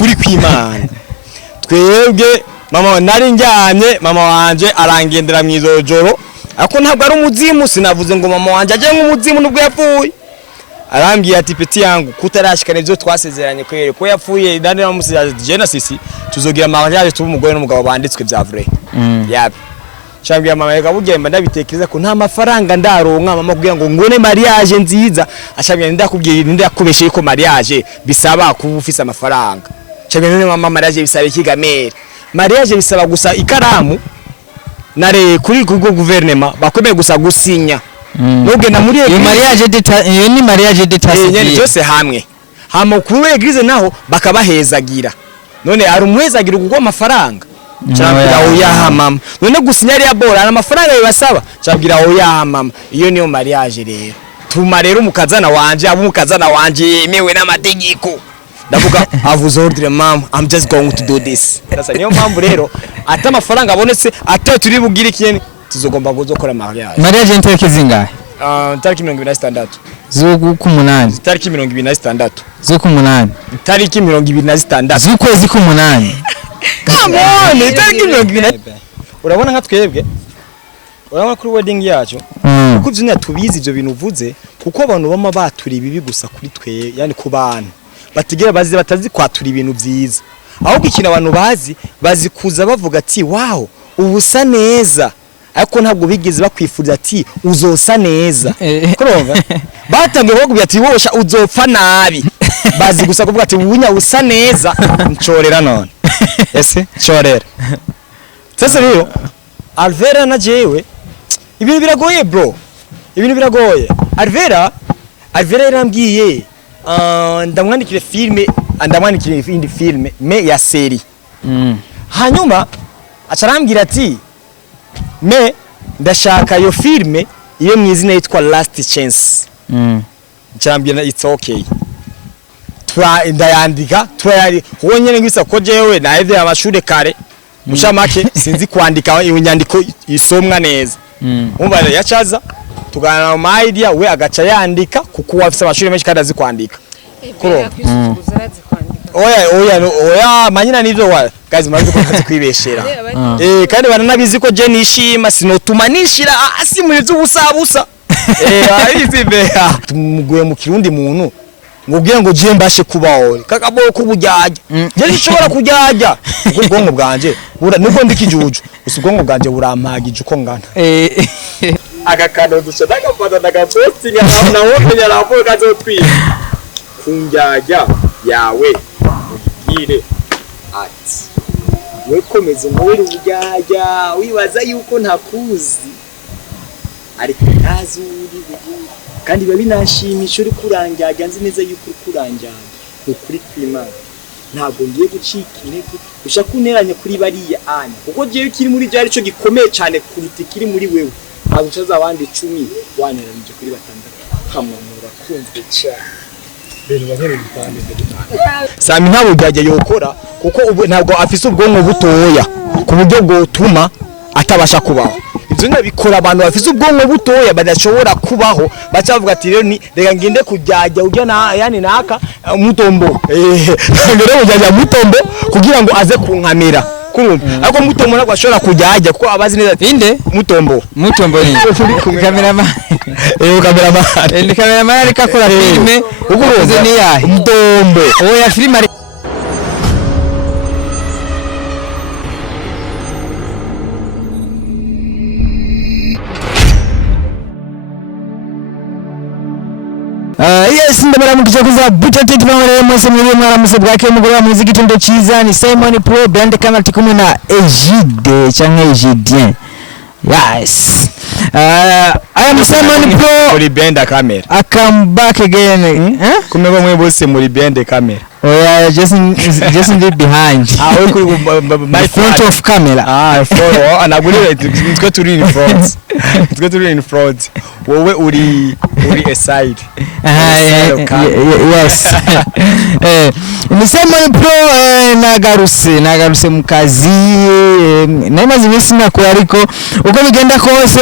nukuri kw'Imana twebwe mama nari njyanye mama wanje arangendera mwizojoro ako ntabwo ari umuzimu sinavuze ngo mama wanje aje nk'umuzimu nubwo yapfuye arambwiye ati peti yangu kutarashikana ivyo twasezeranye kwere ko yapfuye ndani na musiyaje Genesis tuzogira mariage tuba umugore n'umugabo banditswe bya vrai yabe cyangwa mama yega bugenda ndabitekereza ko nta mafaranga ndaronka mama kugira ngo ngone mariage nziza ashabye ndakubwiye ndakubeshe yuko mariage bisaba kuba ufise amafaranga cyangwa none mama mariage bisaba ikigamere mariage bisaba gusa ikaramu nare kuri guverinema bakomeye gusa gusinya nugenda muri mariage d'etat ni mariage d'etat civil cyose hamwe hama kuri eglise naho bakabahezagira none ari umwezagira kuko amafaranga cyabwira oya mama none gusinya ari abora amafaranga bibasaba cyabwira oya mama iyo niyo mariage rero tuma rero umukazana wanje abumukazana wanje yemewe n'amategeko ndavuga avuze ordre mama I'm just going to do this sasa niyo mpamvu rero ata amafaranga abonetse ata turi bugire ikintu tuzogomba gukora mariage ntariki zingahe tariki 26 zuku 8 tariki 26 zuku 8 tariki 26 zukwezi ku 8 come on tariki 26 urabona nka twebwe urabona kuri wedding yacu kuko ivyo tubizi ivyo bintu uvuze kuko abantu bama batura ibibi gusa kuri twe yani ku bantu batigera bazi batazi kwatura ibintu byiza ahubwo ikintu abantu bazi kuza bavuga ati wow ubusa neza ariko ntabwo bigeze bakwifuriza ati uzosa neza kurumva batangiye bagubya ati wosha uzopfa nabi bazi gusa kuvuga ati wunya usa neza ncorera none ese ncorera sasa rero Alvera na jewe ibintu biragoye bro ibintu biragoye Alvera yarambwiye ndamwandikire filme ndamwandikire indi filme me ya seri hanyuma acarambwira ati me ndashaka yo filme iyo mwizina yitwa Last Chance cyambye it's okay ndayandika twari wonyene ngisa ko jewe naivye amashure kare mushamake sinzi kwandika iyo nyandiko isomwa neza umva yacaza tugana na idea we agaca yandika kuko wafise amashure menshi kandi azi kwandika kuro oya manyina nivyo wa guys mwaje ko kazi kwibeshera kandi baranabizi ko je nishima sinotuma nishira asi muri z'ubusabusa arizi beha tumuguye mu kirundi muntu ngubwiye ngo je mbashe kubaho kakaboko bujyaje je nishobora kujyaja ubwonko bwanje nuko ndikijuju usubwonko bwanje burampagije uko ngana agakano duce ndagafata ndagapostinga na wowe nyarapo kazotwiye kunjyaja yawe ugire ati we komeze muri ubujyaja wibaza yuko ntakuzi ariko ntazi uri kandi babi nashimisha uri kuranjyaga nzi neza yuko kuranjyaga ukuri kw'Imana ntabwo ngiye gucika intege ushaka kuneranya kuri bariya anya kuko giye kiri muri byo arico gikomeye cyane kuruta kiri muri wewe abucaza abandi 10 waneranije kuri batandatu hamwe murakunzwe cyane Sami ntabwo byajya yokora kuko ubu ntabwo afise ubwonko butoya ku buryo bwotuma atabasha kubaho ivyo nabikora abantu bafise ubwonko butoya badashobora kubaho bacavuga ati rero ni reka ngende kujyaja ujya na yani naka mutombo ngere kujyaja mutombo kugira ngo aze kunkamera kurumva ariko mutombo nako ashobora kujyaja kuko abazi neza inde mutombo ni cameraman cameraman ni cameraman ariko akora filme uguruze ni yahe mutombo oya filme yes ndabaramukije kuza butatete bamwe mwese muri mwaramuse bwake umugore wa muziki tundo cyiza ni Simon Pro brand camera tikumwe na Egide cyangwa Egidien yes I am Simon Pro muri band camera I come back again kumwe mwe bose muri band camera oh yeah just in behind my front of camera for anagurire twe turi in front wowe uri aside Yes. Nisema pro nagarutse mu kazi namaze iminsi nakora ariko uko bigenda kose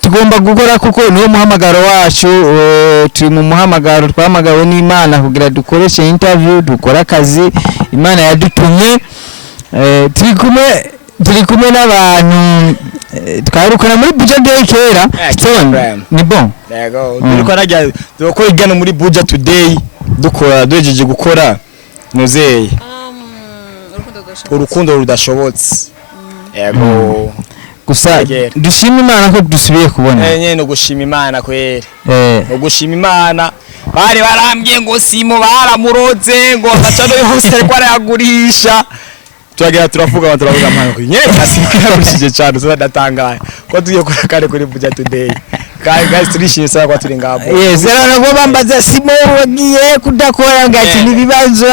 tugomba gukora kuko niwo muhamagaro wacu turi mu muhamagaro twahamagawe n'Imana kugira dukoreshe interview dukora akazi Imana yadutumye turi kumwe n'abantu twarukana muri budget day kera Stone ni bon yego turiko najya dukora igano muri budget today dukora dojeje gukora nozeye urukundo rudashobotse yego gusa dushima Imana ko dusubiye kubona nyene no gushima Imana kwere no gushima Imana bari barambye ngo simo baramuroze ngo bacano yose ariko aragurisha turagira turavuga amana ko nyene asikiragurishije cyane so ndatangaye ko tugiye kora kare kuri budget today guys turishimye sana kwa turi ngabo yes rero ngo bambaza simo wagiye kudakora ngati nibibazo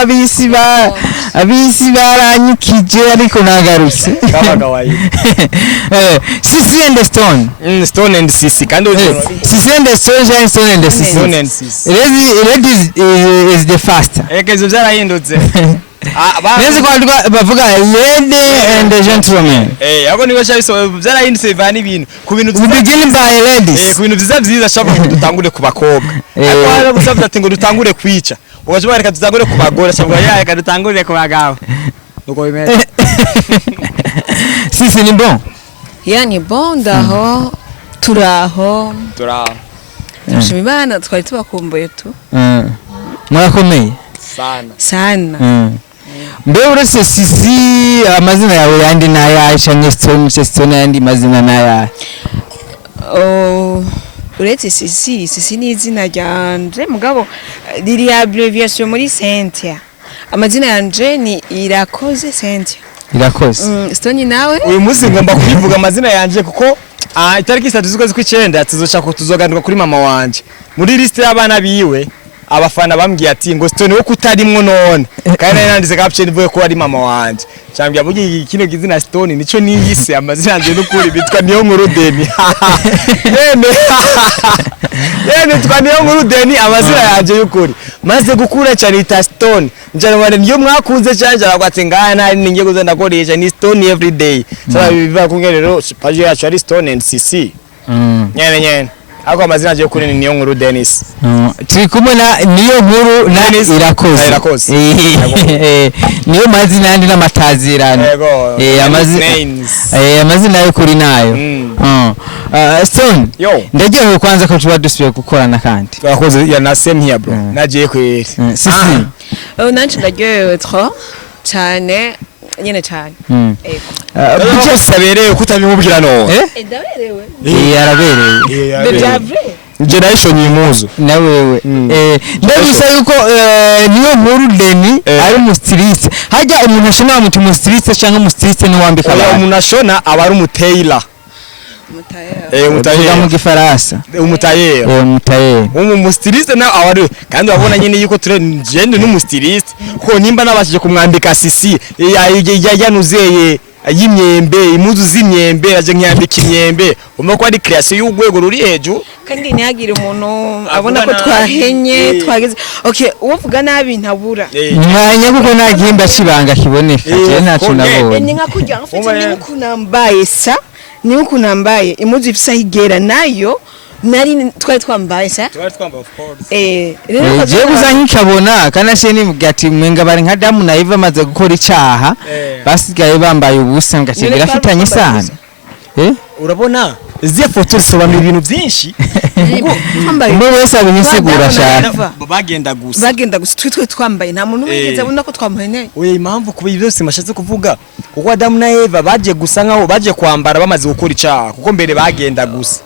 abisi baranyikije ariko nagarutse kabagawaye CYCY and Stone Stone and CYCY kandi CYCY and Stone and CYCY is the faster ekezo byarahindutse neze kwa bavuga lady and the gentleman yako niwe cyabiso byarahindutse bivana ibintu ku bintu we begin by ladies ku bintu byiza shaka ngo dutangure ku bakobwa ariko hari busabye ati ngo dutangure kwica ugaje bareka dutangure ku bagore cyangwa yareka dutangure ku bagabo nuko bimeze CYCY ni bon yani bon ndaho turaho Imana twari tubakumbuye tu murakomeye sana mbe uretse CYCY amazina yawe yandi naya Stone yandi mazina naya uretse CYCY ni izina ryanje mugabo riri abbreviation muri Cynthia amazina yanje ni Irakoze Cynthia Stone nawe uyu munsi ngomba kubivuga amazina yanje kuko itariki 3 z'ukwezi kw'icenda tuzoshaka tuzoganduka kuri mama wanje muri liste y'abana biwe abafana bambwiye ati ngo Stone wo kutarimwo none kandi nanditse caption ivuye ko ari mama wanje cyambye bugi kino gizina Stone nico niyise amazina yanje n'ukuri bitwa niyo nkuru Deni yene twa niyo nkuru Deni amazina yanje y'ukuri maze gukura cyane ita Stone njana wane niyo mwakunze cyanje aragwatse ngana ningiye kuza ndakoresha ni Stone every day saba biva kungerero page yacu ari Stone and CYCY nyene ako amazina aje kuri ni niyo nkuru Dennis turi kumwe na niyo nkuru na Irakoze niyo mazina yandi n'amatazirano amazina yo kuri nayo Stone ndagiye kwanza ko tuba dusubiye gukorana kandi twakoze ya na SAMY here bro nagiye kweri CYCY nanjye ndagiye trop cyane nyene cyane budget sabereye kutabimubwira no ndaberewe yaraberewe bejavre generation yimuzo na wewe ndabisa yuko niyo nkuru Deni ari umustiliste hajya umuntu ashona mutu umustiliste cyangwa umustiliste ni wambika abantu umuntu ashona aba ari umutayila umutayela mu gifaransa umutayela umustiliste na awari kandi wabona nyine yuko turengende n'umustiliste ko nimba nabashije kumwambika CYCY yanuzeye y'imyembe imuzu z'imyembe aje nk'yambika imyembe umva ko ari creation y'ugwego ruri hejuru kandi ntihagire umuntu abona ko twahenye twageze okay uvuga nabi ntabura mwanya kuko nta gihimba kibanga kiboneka je ntacu nabonye ni nka kujya mfite ni kunambaye sa ni ukunambaye imuzu ifisa higera nayo nari twari twambaye sa of course je kuzankikabona kana she ni mugati mwenga bari nka Damu na Eva maze gukora icaha basigaye bambaye ubusa ngati birafitanye sana urabona izi foto zisobanura ibintu byinshi mwe wese abinyisigura cyane bagenda gusa twe twambaye nta muntu wigeze abona ko twambaye oye impamvu kuba byose mashatse kuvuga kuko Adamu na Eva baje gusa nkaho baje kwambara bamaze gukora icaha kuko mbere bagenda gusa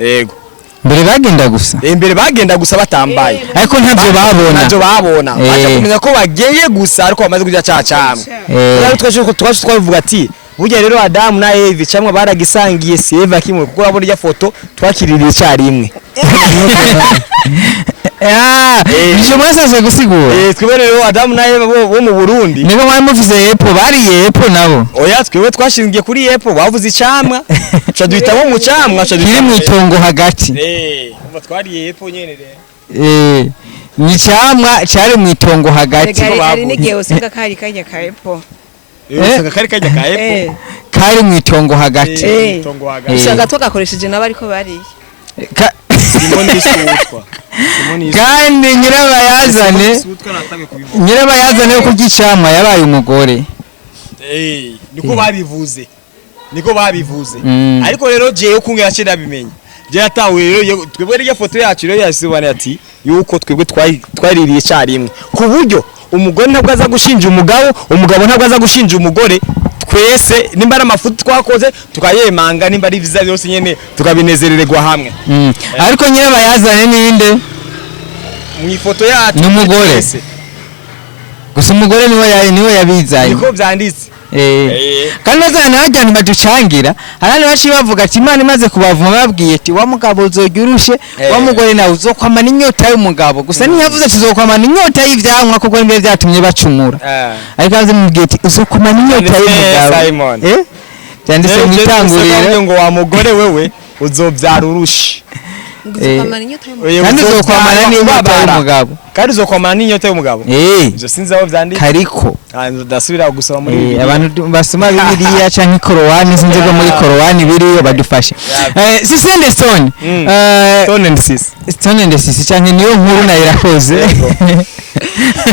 yego mbere bagenda gusa batambaye ariko ntabyo babona baje kumenya ko bageye gusa ariko bamaze kujya cyacamwe rero twavuga ati burya rero Adamu na Eva cyamwe baragisangiye si Eva kimwe kuko babona irya foto twakiririye cyari Nijo mwasase gusigura twebwe rero Adamu na Eva bo mu Burundi nibo mwari muvuze yepo bari yepo nabo oya twebwe twashingiye kuri yepo bavuze icamwa cha duhitamo mu camwa cha kiri mu itongo hagati umva twari yepo nyene rero ni cyamwa cyari mu itongo hagati hari n'igihe usanga kari kajya ka Apple usanga kari kajya ka Apple kari mu itongo hagati usanga tugakoresheje n'abariko bariye kandi nyirabayazane ko gicamwa yabaye umugore niko babivuze ariko rero jewe kungira cyenda bimenye je atawe rero twebwe rya foto yacu rero yasibane ati yuko twebwe twaririye cyarimwe ku buryo umugore ntabwo aza gushinja umugabo ntabwo aza gushinja umugore twese nimba amafuti twakoze tukayemanga nimba ari viza yose nyene tukabinezerererwa hamwe ariko nyirabayazane ninde mu ifoto yacu n'umugore gusa umugore niwe yabizaye niko byanditse kandi bazana hajyana baducangira harane baci bavuga ati Imana imaze kubavuma babwiye ati wa mugabo uzojya urushe wa mugore nawe uzokwamana inyota y'umugabo gusa ntiyavuze ati uzokwamana inyota y'ivyanwa kuko nimbe byatumye bacumura ariko avuze mubwiye ati uzokwamana inyota y'umugabo byanditse mu itanguriro ngo wa mugore wewe uzobyara urushe kandi uzokwamana n'inyota y'umugabo kandi uzokwamana n'inyota y'umugabo ibyo sinzi aho byanditse kariko ndasubira gusoma muri abantu basoma Bibiliya canke Korowani sinzi ko muri Korowani biriyo badufashe Sisi and Stone Stone and Sisi canke niyo nkuru na irakoze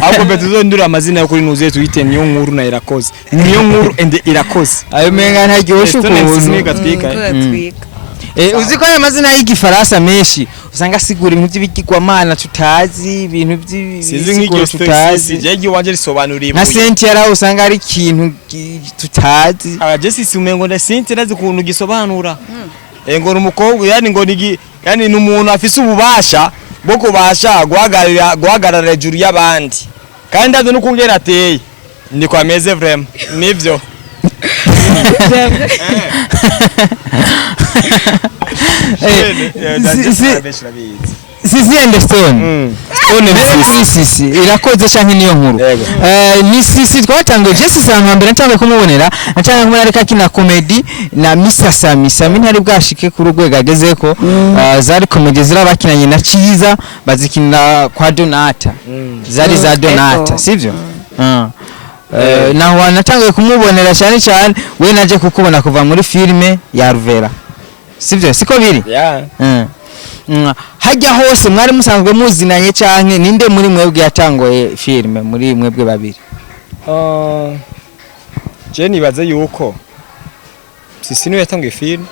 ahubwo betuzondura amazina yo kuri nuze tuyite niyo nkuru na irakoze niyo nkuru ende irakoze ayo menga ntaryoshye ukuntu uzi ko aya mazina y'igifaransa menshi usanga asigura ibintu by'ibigirwamana tutazi ibintu by'ibisigo tutazi jeje wanje risobanuriye nka Cynthia raho usanga ari ikintu tutazi Jesse umengo na Cynthia nazi kuntu gisobanura ngo numukobwa yani numuntu afise ububasha bwo kubasha guhagarara juru y'abandi kandi azo nukungera ateye ndi kwa meze vraiment nivyo Sisi and Stone Sisi irakoze canke niyo nkuru ni Sisi twatangiye Jesse sanga mbere ntangiye kumubonera ntangiye kumubona reka kina comedy na Mr Samy ntari bwashike ku rugwego agezeko zari comedy zirabakinanye na Ciza bazikinira kwa Donata zari za Donata sivyo naho natangiye kumubonera cyane we naje kukubona kuva muri filme ya ALVELLA sivyo siko biri hajya hose mwari musanzwe muzinanye canke ninde muri mwebwe yatangoye filme muri mwebwe babiri je nibaze yuko Sisi niwe yatangoye filme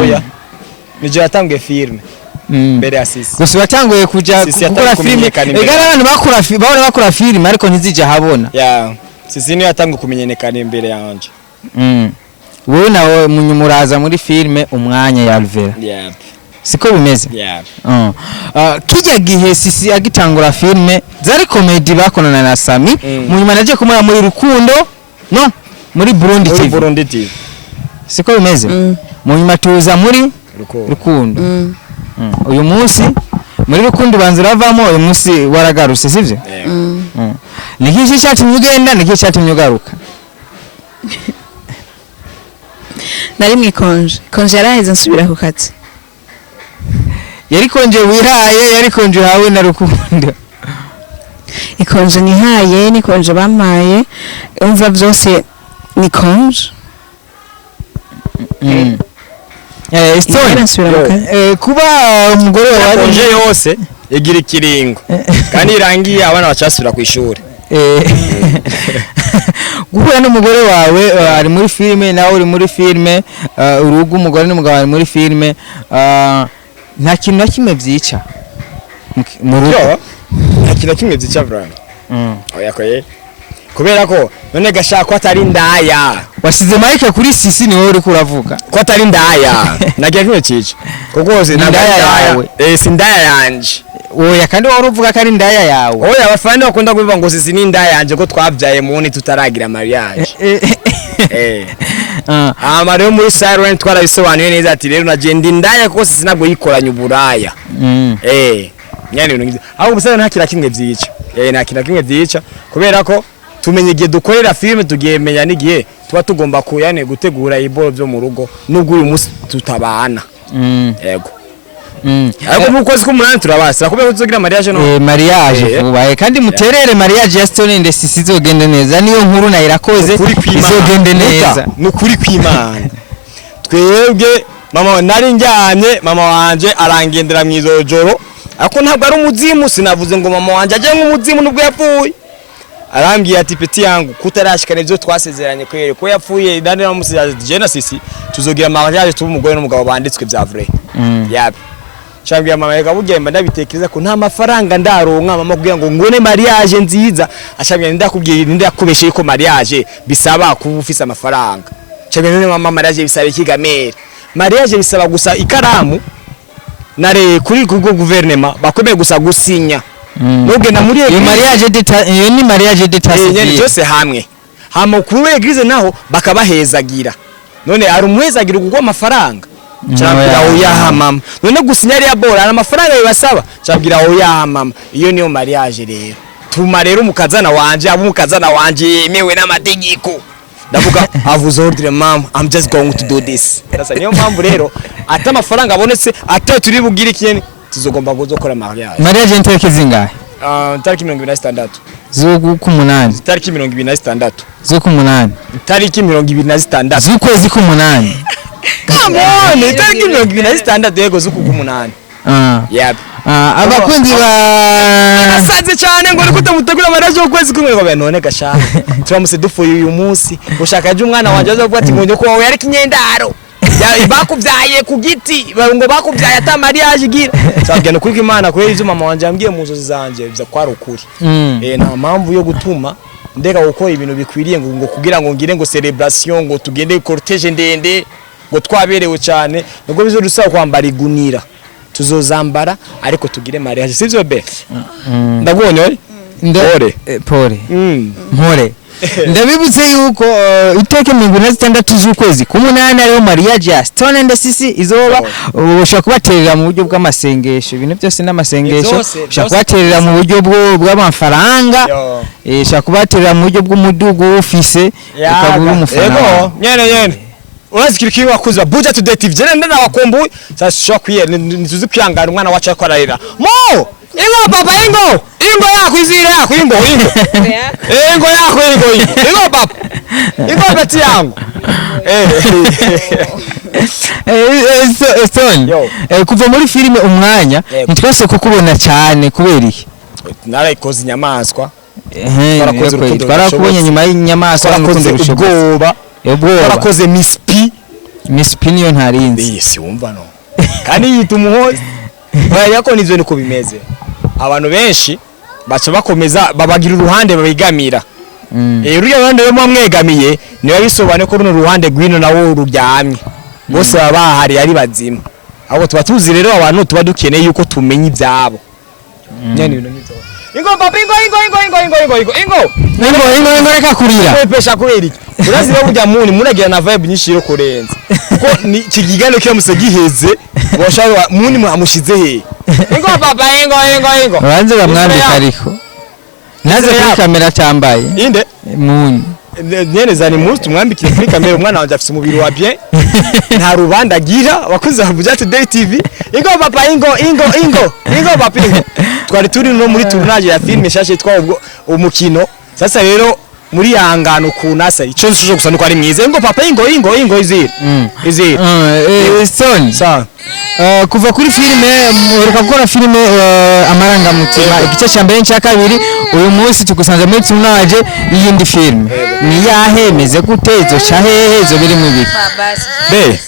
oya nije yatangoye filme mbere ya Sisi gusa batangoye kuja gukora filme egara abantu bakora filme ariko ntizija habona Sisi niwe yatangoye kumenyekana imbere yanje wowe nawe munyumuraza muri filme umwanya ya ALVELLA siko bimeze kijya gihe Sisi agitangura filme zari comedy bakonana na Samy munyuma naje kumura muri Rukundo no muri Burundi TV siko bimeze munyuma tuza muri Rukundo uyu munsi muri Rukundo banze ravamo uyu munsi waragarutse sivyo nikishi cyatumye ugenda nikishi cyatumye ugaruka nari mwikonje yaraheze nsubira ku kazi yari konje wihaye yari konje hawe na Rukundo ikonje nihaye nikonje bamaye umva byose nikonje Stone kuba umugore wawe konje yose igira ikiringo kandi irangiye abana bacasubira ku ishuri guhura n'umugore wawe ari muri filme nawe uri muri filme urugo umugore n'umugabo ari muri filme nta kintu na kimwe byica mu rugo nta kintu na kimwe byica Brian oya koye kubera ko none gashaka ko atari ndaya wasize Mike kuri Sisi ni wowe uri kuravuga ko atari ndaya nagiye kimwe cica kuko se ndaya yawe si ndaya yanje oya kandi wowe uruvuga ko ari ndaya yawe oya abafana bakunda kubivuga ngo Sisi ni ndaya yanje ko twabyaye muni tutaragira mariage rero muri silent twarabisobanuye neza ati rero nagenda indaya kuko Sisi nabwo yikoranye uburaya nyane ibintu aho ubusana nta kira kimwe byica nta kira kimwe byica kubera ko tumenye igihe dukorera filme tugemenya n'igihe tuba tugomba kuyane gutegura iboro byo mu rugo nubwo uyu munsi tutabana yego ariko mu kwezi k'umunani turabasira kubera tuzogira mariage no mariage vuba kandi muterere mariage ya Stone and Sisi izogende neza niyo nkuru na irakoze izogende neza nukuri kw'Imana twebwe mama nari njyanye mama wanje arangendera mw'izojoro ariko ntabwo ari umuzimu sinavuze ngo mama wanje aje nk'umuzimu nubwo yapfuye arambwiye ati peti yangu kutarashikana ivyo twasezeranye kwere ko yapfuye ndane namusize jena Sisi tuzogira mariage tuba umugore n'umugabo banditswe bya vrai yabe cyambye mama yega bugemba ndabitekereza ko nta mafaranga ndaronka mama kugira ngo ngone mariage nziza ashabye ndakubwiye ndakubeshe ko mariage bisaba kuba ufise amafaranga cyambye none mama mariage bisaba ikigamere mariage bisaba gusa ikaramu nare kuri kugo gouvernement bakomeye gusa gusinya nubwo na muri iyo mariage d'etat iyo ni mariage d'etat civil byose hamwe hama kuri eglise naho bakabahezagira none ari umwezagira kuko amafaranga cyabwira oya mama none gusinya ari abora ari amafaranga bibasaba cyabwira oya mama iyo niyo mariage rero tuma rero umukazana wanje abumukazana wanje yemewe n'amategeko ndavuga avuze ordre mama I'm just going to do this sasa niyo mpamvu rero ata amafaranga abonetse ata turi bugira ikintu tuzogomba gukora mariage ntariki zingahe tariki 26 z'ukumunani tariki 26 z'ukumunani tariki 26 z'ukwezi k'umunani come on tariki 26 yego z'ukumunani yep abakunzi basaze cyane ngo rikuta mutegura mariage y'ukwezi kumwe ngo none gashaka turamuse dufuye uyu munsi ushaka je umwana wanje azavuga ati ngo ko wawe yari kinyendaro ya bakuvyaye ku giti ngo bakuvyaye ata mariage igira cyabwene kuri Imana ko ivyo mama wanje ambwiye mu nzozi zanje biza kwari ukuri nta mpamvu yo gutuma ndeka gukora ibintu bikwiriye ngo kugira ngo ngire ngo celebration ngo tugende cortege ndende ngo twaberewe cyane nubwo bizo dusaba kwambara igunira tuzozambara ariko tugire mariage sivyo be ndabonye pore mpore ndabibutse yuko iteke 26 z'ukwezi k'umunani ariyo mariage ya Stone and Sisi izoba ushaka kubaterera mu buryo bw'amasengesho ibintu byose n'amasengesho ushaka kubaterera mu buryo bw'amafaranga ushaka kubaterera mu buryo bw'umudugu office ukagura umufaranga nyene urazikira kiwe wakuza budget to date ivye ndana wakombuye sasa shaka kwiye nituzi kwihangana umwana wacu akorarira mo ingo papa ingo yakwizira yako ingo papa ingo beti yangu Stone kuva muri filime umwanya nitwese kukubona cyane kubera iki narayikoze inyamaswa twarakubonye nyuma y'inyamaswa n'urukundo rushoboka twarakoze Miss P niyo ntarinzi si wumva no kandi yitumuhoze bayako nivyo niko bimeze abantu benshi baca bakomeza babagira uruhande babigamira ruriya ruhande rwo mwegamiye niba bisobane ko runo ruhande gwino nawo ruryamye bose baba bahari ari bazima ahubwo tuba tuzi rero abantu tuba dukeneye yuko tumenya ibyabo nyene ibintu nivyo ingo papa ingo reka kurira kwepesha kubera iki urazi burya muragira na vibe nyinshi yo kurenza ko ni kigigano kiramuse giheze boshaka muni amushize he ingo papa ingo banze bamwambika ariko naze kuri kamera cyambaye inde muni nyene zani muzi tumwambikire kuri kamera umwana wanje afite umubiri wa bien nta rubanda agira wakuze Abuja Today TV ingo papa ingo papa ingo twari turi no muri tournage ya filme shashe twa umukino sasa rero muri yangano kunasa ico nshuje gusa nuko ari mwize ingo papa ingo izira Stone kuva kuri filme ureka gukora filme amaranga mutima igice cya mbere cya kabiri uyu munsi tugusanze muri tournage y'indi filme ni yahemeze gutezo cyahehezo biri mu biki be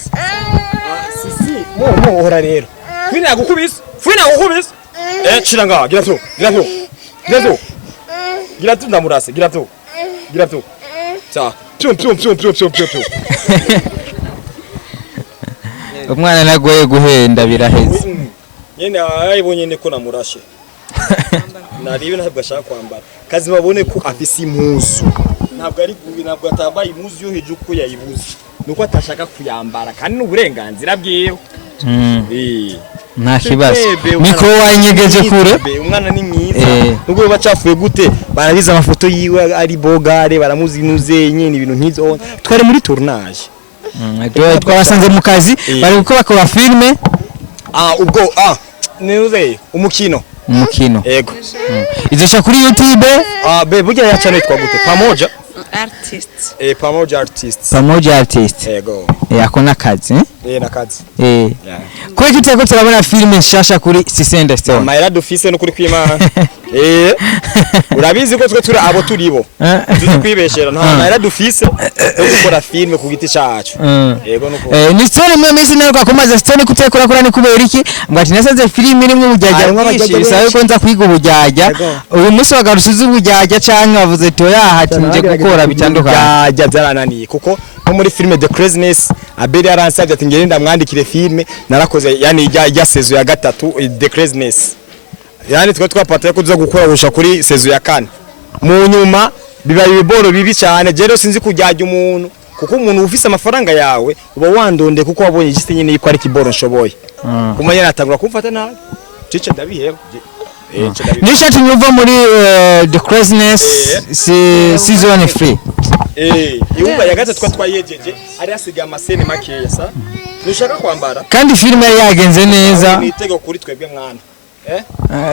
Sisi mo hora rero fina gukubisa chiranga gira tu ndamurase gira tu sa pyo umwana nagoye guhenda biraheze nyene ayibonye ne ko namurashe naribe ntabwo ashaka kwambara kazi babone ko afise impuzu ntabwo atambaye impuzu yo hejuru ko yayibuze nuko atashaka kuyambara kandi n'uburenganzira bwiwe nta kibazo mikro wanyegeje kure umwana ni mwiza nubwo bacafuye gute barabiza amafoto yiwe ari bogare baramuzinuze nyine ibintu nk'izo twari muri tournage twabasanze mu kazi bari uko bakora filme ubwo nize umukino yego izoca kuri YouTube burya ya channel yitwa gute pamoja artists pamoja artist yego yakona kazi nakazi ko kitako turabona filime nshasha kuri Sisenda Stone mahera dufise no kuri kwimana urabizi ko twe turi abo turibo tuzikwibeshera nta mahera dufise yo gukora filime ku giti cyacu yego nuko ni Stone mwe mesi naruka kumaza Stone kutekora kurani kubera iki ngo ati nasaze filime irimo ubujyajya bisabe ko nza kwiga ubujyajya uyu munsi wagarusuza ubujyajya canke wavuze toya hati nje gukora bitandukanye byarananiye kuko no muri filime The Craziness Abeli yaransabye ati ngende ndamwandikire filime narakoze yani ijya sezo ya 3 The Craziness yani twapataye ko tuza gukorabusha kuri sezo ya 4 mu nyuma biba ibiboro bibi cyane jero sinzi kujyajya umuntu kuko umuntu ufise amafaranga yawe uba wandonde kuko wabonye igiste nyine yiko ari kiboro nshoboye kumanya natagura kumfata nabi cice ndabiheba nisha tunyuva muri The Craziness season 3 yumva ya gatatu twayejeje ari asiga amasene makeya sa nushaka kwambara kandi filime yari yagenze neza nitego kuri twebwe mwana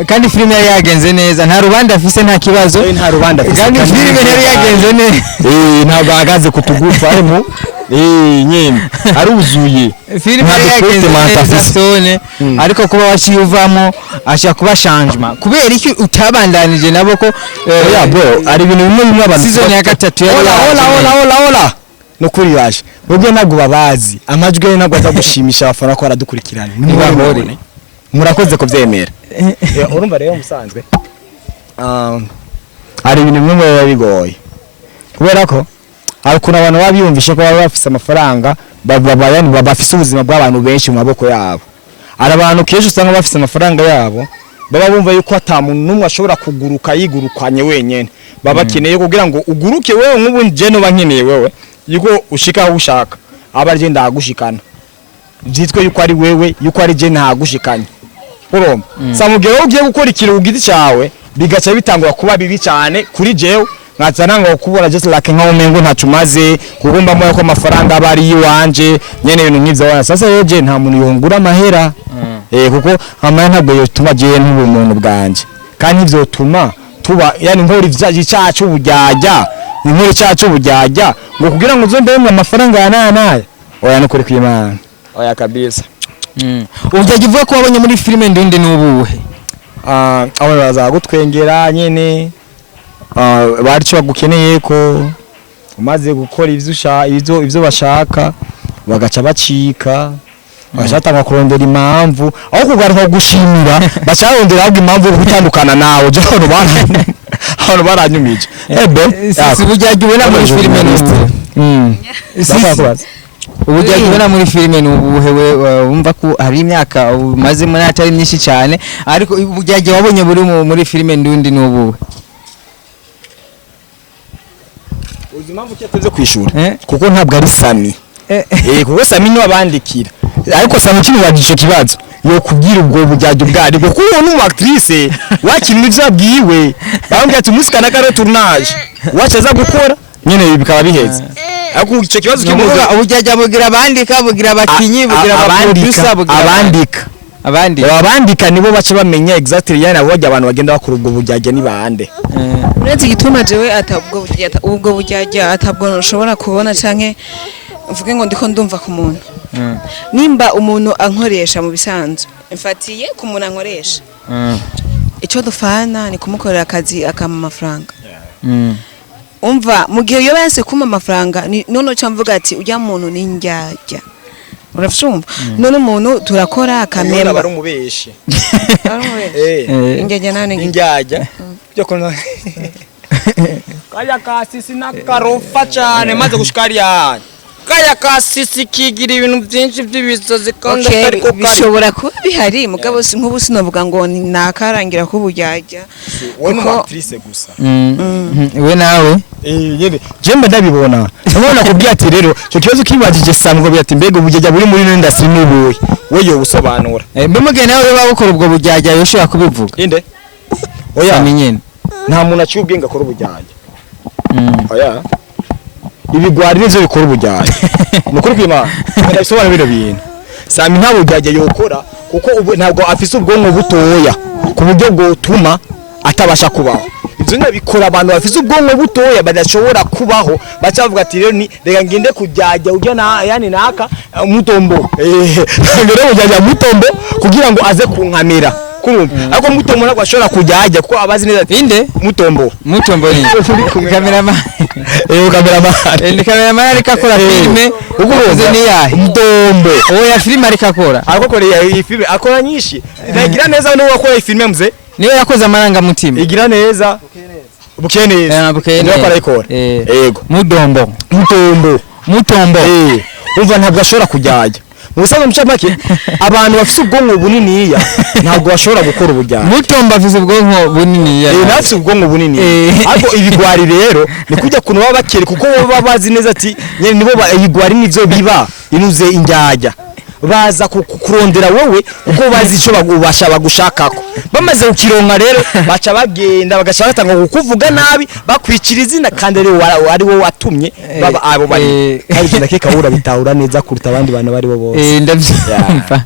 kandi filime yari yagenze neza nta rubanda afise nta kibazo nta rubanda afise kandi filime yari yagenze neza ntabwo ahagaze kutugufa arimo nyine aruzuye filime yari yagenze neza Stone ariko kuba washiyuvamo asha kuba changement kubera iki utabandanije nabo ko yabo ari ibintu bimwe abantu season ya 3 yari hola no kuri yaje ubwo ntabwo babazi amajwi ye ntabwo azagushimisha abafana ko aradukurikirana ntibahore murakoze ko byemera urumva rero musanzwe ari ibintu bimwe biba bigoye kubera ko hari kuna abantu babiyumvishe ko baba bafise amafaranga bafise ubuzima bw'abantu benshi mu maboko yabo ari abantu kenshi usanga bafise amafaranga yabo baba bumva yuko atamuntu numwe ashobora kuguruka yigurukanye wenyene baba bakeneye kugira ngo uguruke wewe nk'ubu nje no bankeneye wewe yuko ushika aho ushaka abarije ndagushikana byitwe yuko ari wewe yuko ari je ntagushikanye urumva samugero ugiye gukora ikintu ugiti cyawe bigaca bitangwa kuba bibi cyane kuri jewe nkazana ngo kubura just like nkaho mengo ntacumaze kugomba moyo ko amafaranga abari yiwanje nyene ibintu nk'ivyo wana sasa rero je nta muntu yongura amahera kuko amahera ntabwo yotuma je n'ubumuntu bwanje kandi ivyo tuma tuba yani nkori cyacu ubujyajya inkuru cyacu ubujyajya ngo kugira ngo uzombe mu amafaranga yananaye oya no kuri kwimana oya kabisa ubujyajya uvuga ko wabonye muri filime Ndundi n'ubuhe abo bazagutwengera nyene baricyo bagukeneye ko umaze gukora ivyo bashaka bagaca bacika bashatanga kurondera impamvu aho kugaruka gushimira bacarondera ahubwo impamvu yo gutandukana nawe je hano baranyumije si bujyajya ubona muri filime ubujyajya ubona muri filime n'ubuhe wumva ko hari imyaka umaze muri atari myinshi cyane ariko ubujyajya wabonye buri muri filime Ndundi n'ubuhe impamvu cyateze kwishura kuko ntabwo ari Samy kuko Samy niwe abandikira ariko Samy kimubagije kibazo yo kubwira ubwo bujyajya ubwari kuko uwo actrice wakinwe byabwiwe bambye ati musikana karo tournage wacaza gukora nyene bikaba biheze ariko icyo kibazo kimuvuga ubujyajya bugira abandika bugira abakinyi bugira abaproducer bugira abandika nibo bace bamenya exactly yana bajya abantu bagenda bakora ubwo bujyajya ni bande uretse gituma jewe ubwo bujyajya atabwo nshobora kubona canke uvuge ngo ndiko ndumva ku muntu nimba umuntu ankoresha mu bisanzwe mfatiye ku muntu ankoresha icyo dufana ni kumukorera akazi akama amafaranga umva mu gihe yo banse kuma amafaranga none cyamvuga ati ujya muntu ninjyajya urafumva none umuntu turakora akamemba bari umubeshi injyajya nane injyajya byo kono kaya kasisi nakarofa cyane maze gushikariya kaya kasisi kigira ibintu byinshi by'ibisazi kandi ariko bishobora kuba bihari mugabo nk'ubu sinovuga ngo nakarangira ko bujyajya wowe ni actrice gusa we nawe nyene jemba ndabibona nabona kubwiye ati rero cyo kibazo kibajije Samy ngo byati mbega ubujyajya buri muri industry n'ubuye we yo usobanura mbemugene nawe babukora ubwo bujyajya yoshobora kubivuga inde oya Samy nyene nta muntu aciye ubwenge akora ubujyajya oya ibigwari nizo bikora ubujyajya nukuri kwima ndabisobanura bino bintu Sami nta buryarya yokora kuko ubu ntabwo afise ubwonko butoya ku buryo bwotuma atabasha kubaho. Ivyo nabikora abantu bafise ubwonko butoya badashobora kubaho bacavuga ati rero ni reka ngende kujyajya ujya na yani naka mutombo ngere kujyajya mutombo kugira ngo aze kunkamera kumva ako mutombo nako ashobora kujyajya kuko abazi neza inde mutombo ni cameraman cameraman ni cameraman ariko akora filme uguze ni yahe mutombo oya filme ariko akora akora iyi filme akora nyinshi nagira neza no wakora filme mze niyo yakoze amaranga mutima igira neza bukeneza bukeneza yakorakora yego mutombo umva ntabwo ashobora kujyajya musaza mucamake abantu bafite ubwonko bunini ntabwo bashobora gukora ubujyanye mutombo afite ubwonko bunini nafite ubwonko bunini ariko ibigwari rero ni kujya kuno baba bakere kuko baba bazi neza ati nibo ibigwari nivyo biba inuze injyajya baza kurondera wowe uko bazi ico bagubasha bagushakako bamaze ukironka rero baca bagenda bagashaka batanga kukuvuga nabi bakwicira izina kandi ari wowe watumye baba abo bari kandi kinda kekabura bitahura neza kuruta abandi bantu bari bo bose ndavyumva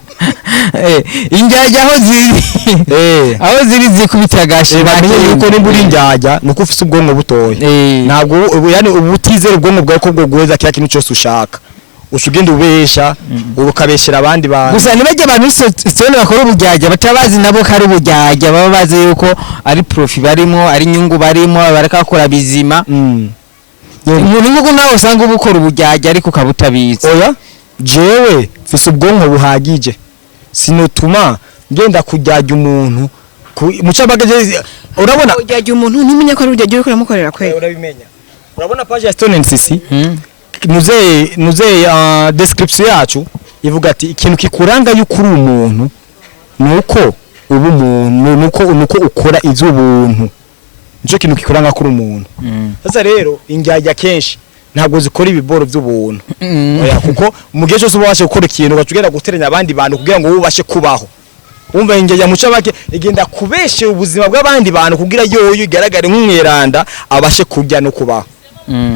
injyajya aho ziri zikubitagashi bari yuko nimburi injyajya nuko ufise ubwonko butoya ntabwo yani ubutizera ubwonko bwawe ko bwo guheza kya kintu cyose ushaka usugende ubesha ukabeshera abandi bantu gusa nibajye abantu sitone bakora ubujyajya batabazi nabo kari ubujyajya baba bazi yuko ari profit barimo ari nyungu barimo barakakora bizima nguko nawe usanga ubukora ubujyajya ariko kabutabizi oya jewe fise ubwonko buhagije sinotuma ngenda kujyajya umuntu mucabagaje urabona ujyajya umuntu nimenya ko ari ubujyajya uri kuramukorera kwe urabimenya urabona page ya Stone NCC nuze description yacu ivuga ati ikintu kikuranga y'ukuri umuntu nuko ubu umuntu nuko ukora iz'ubuntu nico kintu kikuranga kuri umuntu sasa rero injyajya kenshi ntabwo zikora ibiboro by'ubuntu oya kuko mu gihe cyose ubashe gukora ikintu gacugera guteranya abandi bantu kugira ngo ubashe kubaho umva injyajya muca bake igenda kubeshe ubuzima bw'abandi bantu kugira yoyo igaragare nk'umweranda abashe kujya no kubaho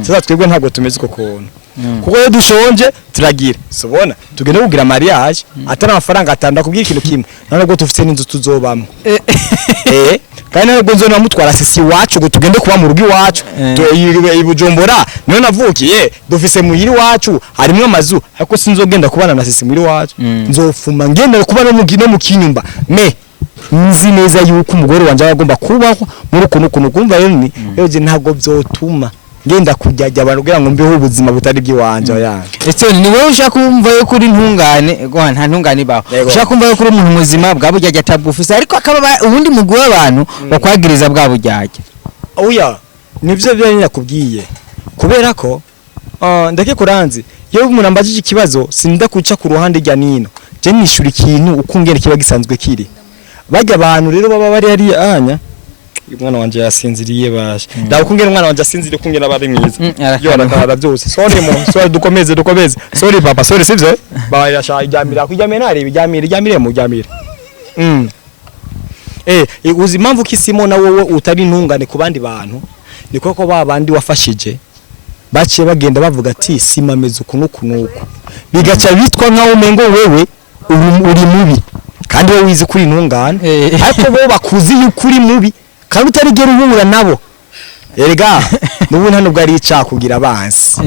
sasa twebwe ntabwo tumeze uko kuntu kuko iyo dushonje turagira sobona tugende kugira mariage atari amafaranga atanda kubwira ikintu kimwe ntabwo tufite n'inzu tuzobamwe kandi ntabwo nzona mutwara sisi wacu ngo tugende kuba mu rugo iwacu ibujumbura niyo navukiye dufise muhiri wacu harimo amazu ariko sinzogenda kubana na sisi muhiri wacu nzofuma ngenda kubana mu kinyumba nzi neza yuko umugore wanje agomba kubaho muri ukuntu kumva rero ni yoje ntabwo byotuma ngenda kujyajya abantu kugira ngo mbeho ubuzima butari bw'iwanje yanje ese ni wowe ushaka kumva yo kuri ntungane nta ntungane baho ushaka kumva yo kuri umuntu muzima bwa bujyajya atabufise ariko akaba ubundi mugwi w'abantu bakwagiriza bwa bujyajya oya nivyo byo nyakubwiye kubera ko ndake kuranzi iyo umuntu ambajije ikibazo sinda kuca ku ruhande rya nino je nishura ikintu ukungere kiba gisanzwe kiri bajya abantu rero baba bari ari anya umwana wanje yasinziriye bashe ndakungera umwana wanje asinziriye kungera bari mwiza yo arakara byose sorry sorry dukomeze sorry papa sorry sivyo baba yashayijamira kujamira nari bijamire mu jamire uzi impamvu kisimo na wowe utari ntungane ku bandi bantu niko ko babandi wafashije baciye bagenda bavuga ati simameze ukunuku bigaca bitwa nkaho umengo wewe uri mubi kandi wowe wize kuri ntungane ariko bo bakuzi y'ukuri mubi kandi utarigera uhura nabo erega nubu nta nubwo ari ica kugira abansi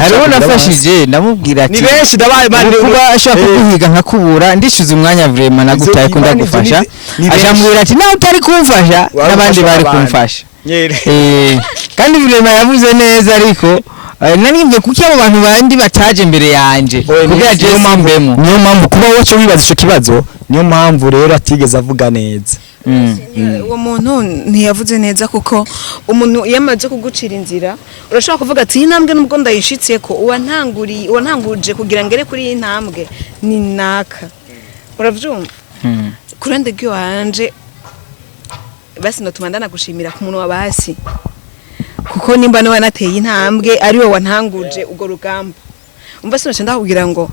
hariho nafashije ndamubwira ati ni benshi ndabaye kuba ashaka kuhiga nkakubura ndishuza umwanya vrema nagutaye ko ndagufasha ajambwira ati nawe utari kumfasha n'abandi bari kumfasha kandi vrema yavuze neza ariko nanimve kuki abo bantu bandi bataje imbere yanje kugira je mbemo niyo mpamvu kuba wacu wibaza ico kibazo niyo mpamvu rero atigeze avuga neza uwo muntu ntiyavuze neza kuko umuntu yamaze kugucira inzira urashobora kuvuga ati intambwe nubwo ndayishitse ko uwantangurije kugira ngere kuri iyi ntambwe ni naka uravyumva kurande gyo wanje basi no tumandana gushimira ku muntu wabasi kuko nimba no wanateye intambwe ari wowe wantanguje ugo rugamba umva sino cyenda kugira ngo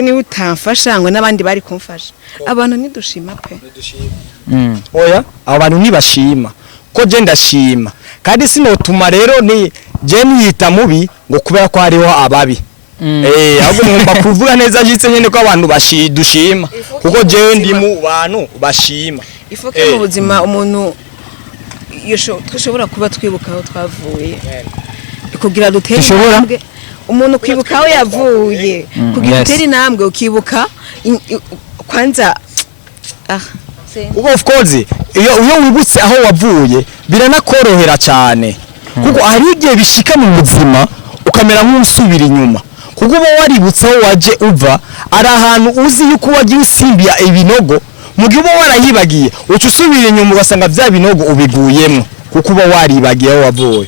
ni utamfasha ngo nabandi bari kumfasha abantu nidushima pe oya abantu nibashima ko je ndashima kandi sinotuma rero ni je niyita mubi ngo kubera ko hariho ababi ahubwo ngomba kuvuga neza jitse nyene ko abantu dushima kuko jewe ndi mu bantu bashima ifoke mu buzima umuntu twashobora kuba twibuka aho twavuye kugira dutere intambwe umuntu kwibuka aho yavuye kugira dutere intambwe ukibuka kwanza uko of course iyo wibutse aho wavuye biranakorohera cyane kuko hari igihe bishika mu buzima ukamera nk'usubira inyuma kuko uba waributse aho waje uva ari ahantu uzi yuko wagiye usimbya ibinogo mu gihe uba warayibagiye uca usubira inyuma ugasanga bya binogo ubiguyemo kuko uba waribagiye aho wavuye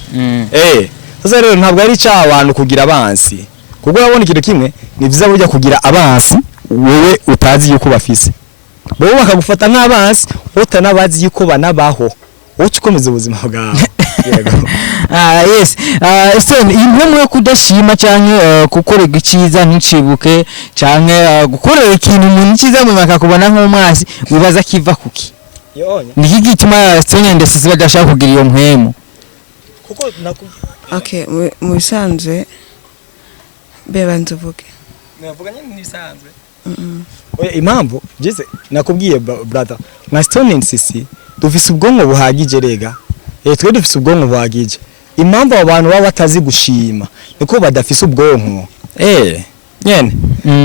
sasa rero ntabwo ari cyaha abantu kugira abansi kuko urabona ikintu kimwe ni byiza burya kugira abansi wowe utazi yuko bafise bo bakagufata nk'abansi utanabazi yuko banabaho wowe ukomeza ubuzima bwawe yego yes Stone impamvu yo kudashima cyane gukorera icyiza ntucibuke cyane gukorera ikintu umuntu cyiza mu makakubona nk'umwasi wibaza kiva kuki niki gituma Stone ndetse badashaka kugira iyo mpemu kuko okay mu bisanzwe bebanze uvuge navuga nyine nibisanzwe oya impamvu jese nakubwiye brother na Stone NCC dufise ubwonko buhagije rega twe dufise ubwonko buhagije impamvu abantu baba batazi gushima niko badafise ubwonko nyene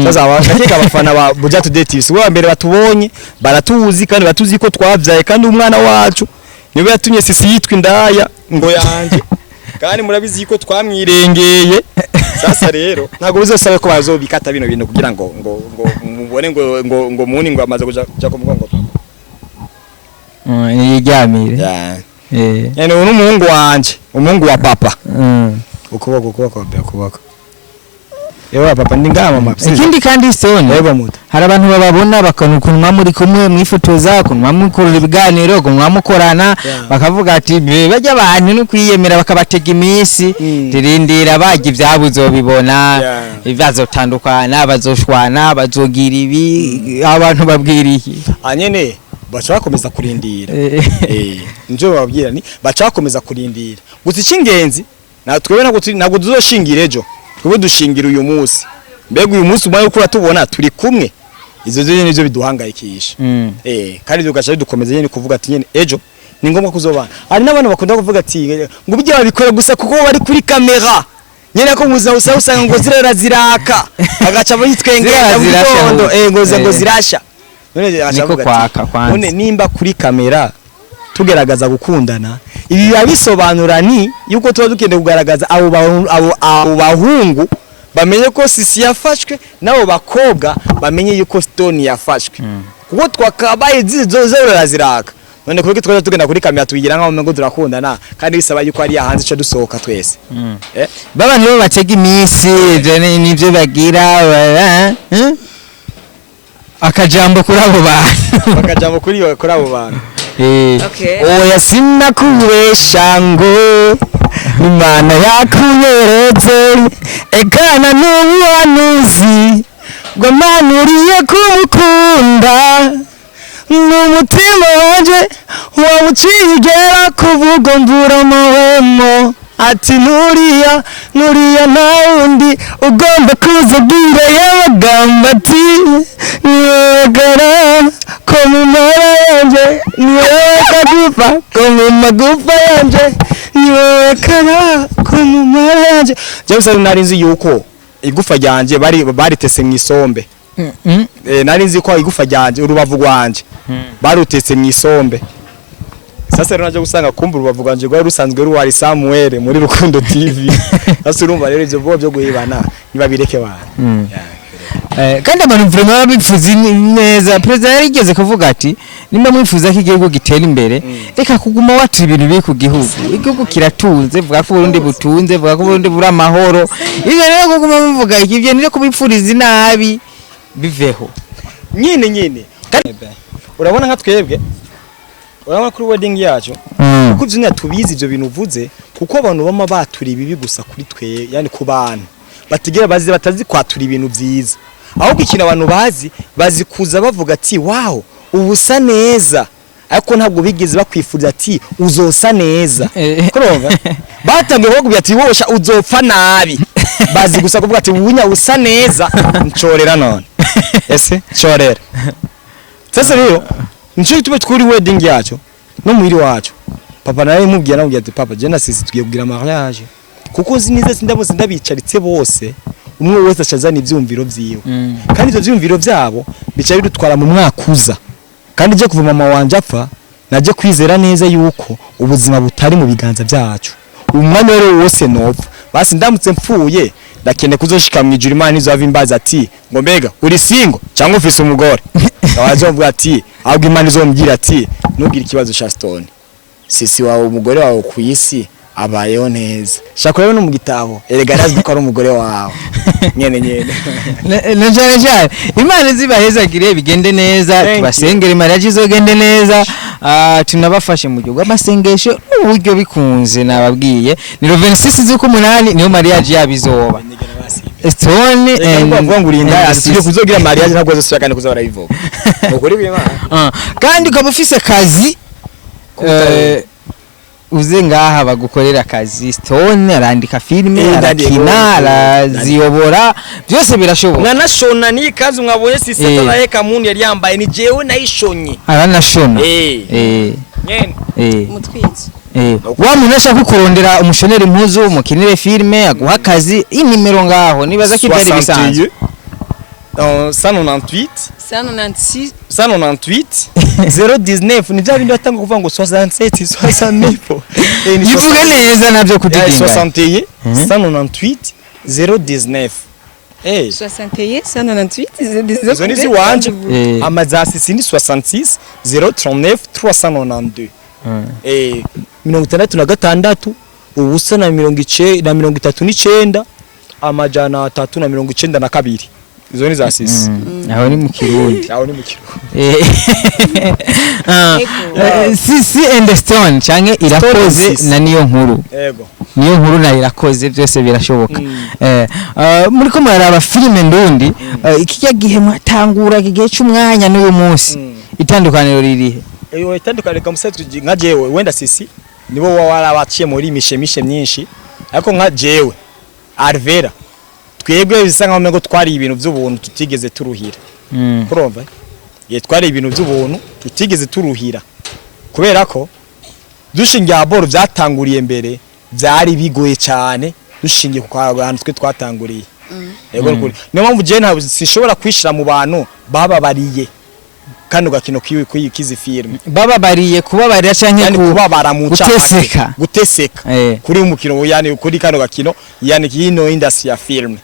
sasa abashaka abafana ba Buja Today TV wa mbere batubonye baratuzi kandi batuzi ko twavyaye kandi umwana wacu niwe yatumye sisi yitwa indaya ngo yanje kandi murabizi ko twamwirengeye sasa rero ntago bizosabe ko bazobikata bino bintu kugira ngo mubone ngo muni ngo amaze kuja ku mugongo yiryamire yani uno umuhungu wanje umuhungu wa papa ukuboko ewa papa ndingama mapsi ikindi kandi Stone hari abantu bababona bakanukunwa muri kumwe mwifotoza kunwa mukorera ibiganiro kunwa mukorana bakavuga ati bajya abantu no kwiyemera bakabatega iminsi dirindira baje ibyabuzo bibona bazotandukana bazoshwana bazogira ibi abantu babwiriye anyene bacakomeza kurindira nje babwira ni bacakomeza kurindira gusa ikingenzi natwewe ntabwo tuzoshingira ejo twebwe dushingira uyu munsi mbega uyu munsi umwe uko tubona turi kumwe izo zene nizo biduhangayikisha kandi dugacha dukomeza nyene kuvuga ati nyene ejo ni ngombwa kuzobana ari n'abantu bakunda kuvuga ati ngo bijya babikora gusa kuko bari kuri kamera nyene ko muza usanga ngo zirera ziraka agaca bayitwengera mu gitondo ngo zirasha niko kwaka kwanza nimba kuri kamera tugeragaza gukundana ibi yabisobanura ni yuko tuba dukende kugaragaza abo bahungu bamenye ko sisi yafashwe nabo bakobwa bamenye yuko Stone yafashwe kuko twakabaye zizorora ziraka none kuko twaje tugenda kuri kamera tuyigira nkaho ngo turakundana kandi bisaba yuko ari yahanze cyo dusohoka twese baba nibo batega iminsi nivyo bagira akajambo kuri abo bantu oya sinakubesha ngo Imana yakuyeretse ekana n'ubuhanuzi ngo manuriye kumukunda n'umutima wanje wamucigera kuvuga mvura amahwemo ati nuriya naundi ugomba kuzagira y'abagamba ati niwegara ko mu mara yanje niwekagufa ko mu magufa yanje niwekara ko mu mara yanje James narinzi yuko igufa ryanje baritese mu isombe narinzi ko igufa ryanje urubavu rwanje barutese mu isombe sasa rero naje gusanga kumva urubavu rwanje rwari rusanzwe ruwari Samuel muri Rukundo TV sasa urumva rero ivyo bwo guhibana nibabireke bana kandi abantu vraiment bifuza neza president yarigeze kuvuga ati nimba mwifuza ko igihugu gitera imbere reka kuguma watu ibintu biri ku gihugu igihugu kiratunze vuga ko Burundi butunze vuga ko Burundi buri amahoro ivyo rero kuguma muvuga ivyo nire kubipfuriza nabi biveho nyine urabona nka twebwe urabona kuri wedding yacu kuko ivyo tubizi ivyo bintu uvuze kuko abantu bama batura ibibi gusa kuri twe yani ku bantu batigera batazi kwatura ibintu byiza ahubwo ikintu abantu bazi kuza bavuga ati wow ubusa neza ariko ntabwo bigeze bakwifuriza ati uzosa neza kurumva batangiye kuvuga ati wosha uzopfa nabi bazi gusa kuvuga ati ubunya usa neza ncorera none ese ncorera sasa rero nico tube twuri wedding yacu no muhiri wacu papa nawe mubwiye namubwiye ati papa je na sisi tugiye kugira mariage kuko zinize sindabose ndabicaritse bose umwe wese acazana ivyumviro vyiwe kandi ivyo vyumviro vyabo bica bidutwara mu mwaka uza kandi je kuva mama wanje apfa naje kwizera neza yuko ubuzima butari mu biganza byacu umwanya rero wose nopfa basi ndamutse mpfuye ndakene kuzoshika mu ijuru Imana izova imbaza ati ngo mbega uri singo cyangwa ufise umugore abazovuga ati ahubwo Imana izombwira ati nugira ikibazo cha Stone sisi wawe umugore wawe ku isi abayeho neza shaka rero no mu gitabo erega nazi ko ari umugore wawe nyene Najane Imana zibahezagire bigende neza tubasengere mariage izogende neza tunabafashe mu gihugu amasengesho uburyo bikunze nababwiye ni 26 z'ukumunani niyo mariage yabizoba Stone bavuga ngo urinda asije kuzogira mariage ntabwo azosubira kandi kuzabara bivuga ukuri b'Imana kandi ukaba ufise kazi uze ngaha bagukorera akazi Stone arandika filime arakina araziyobora byose birashoboka mwanashona ni kazi mwabonye siseta na heka muntu yari yambaye ni jewe nayishonye aranashona nyene mutwitsi wa muntu ashaka kurondera umushoneri impuzu umukinire filime aguha akazi inimero ngaho nibaza ko byari bisanzwe 198 196 019 ni bya bindi batanga kuvuga ngo 67 69 yivuge neza navyo kudidinga 61 198 019 61 198 izo ni ziwanje amazasi sindi 66 039 392 66 ubusa na 39 amajana 392 izo ni za sisi aho ni mu Kirundi Sisi and Stone canke irakoze na niyo nkuru yego niyo nkuru na irakoze byose birashoboka muri ko muraraba filime ndundi ikijya gihe mwatangura gihe cy'umwanya n'uyu munsi itandukaniro ririhe itandukaniro kamusetwe nka jewe wenda sisi nibo warabaciye muri mishemishe myinshi ariko nka jewe Alvella twebwe bisa nkaho ngo twari ibintu by'ubuntu tutigeze turuhira kurumva twari ibintu by'ubuntu tutigeze turuhira kubera ko dushingiye aboro byatanguriye mbere byari bigoye cyane dushingiye ku bantu twe twatanguriye yego niyo mpamvu je ntabwo sishobora kwishira mu bantu bababariye kandi ugakino kizi filme bababariye kubabarira canke kubabara mu guteseka kuri umukino yani kuri kano gakino yani kino industry ya filme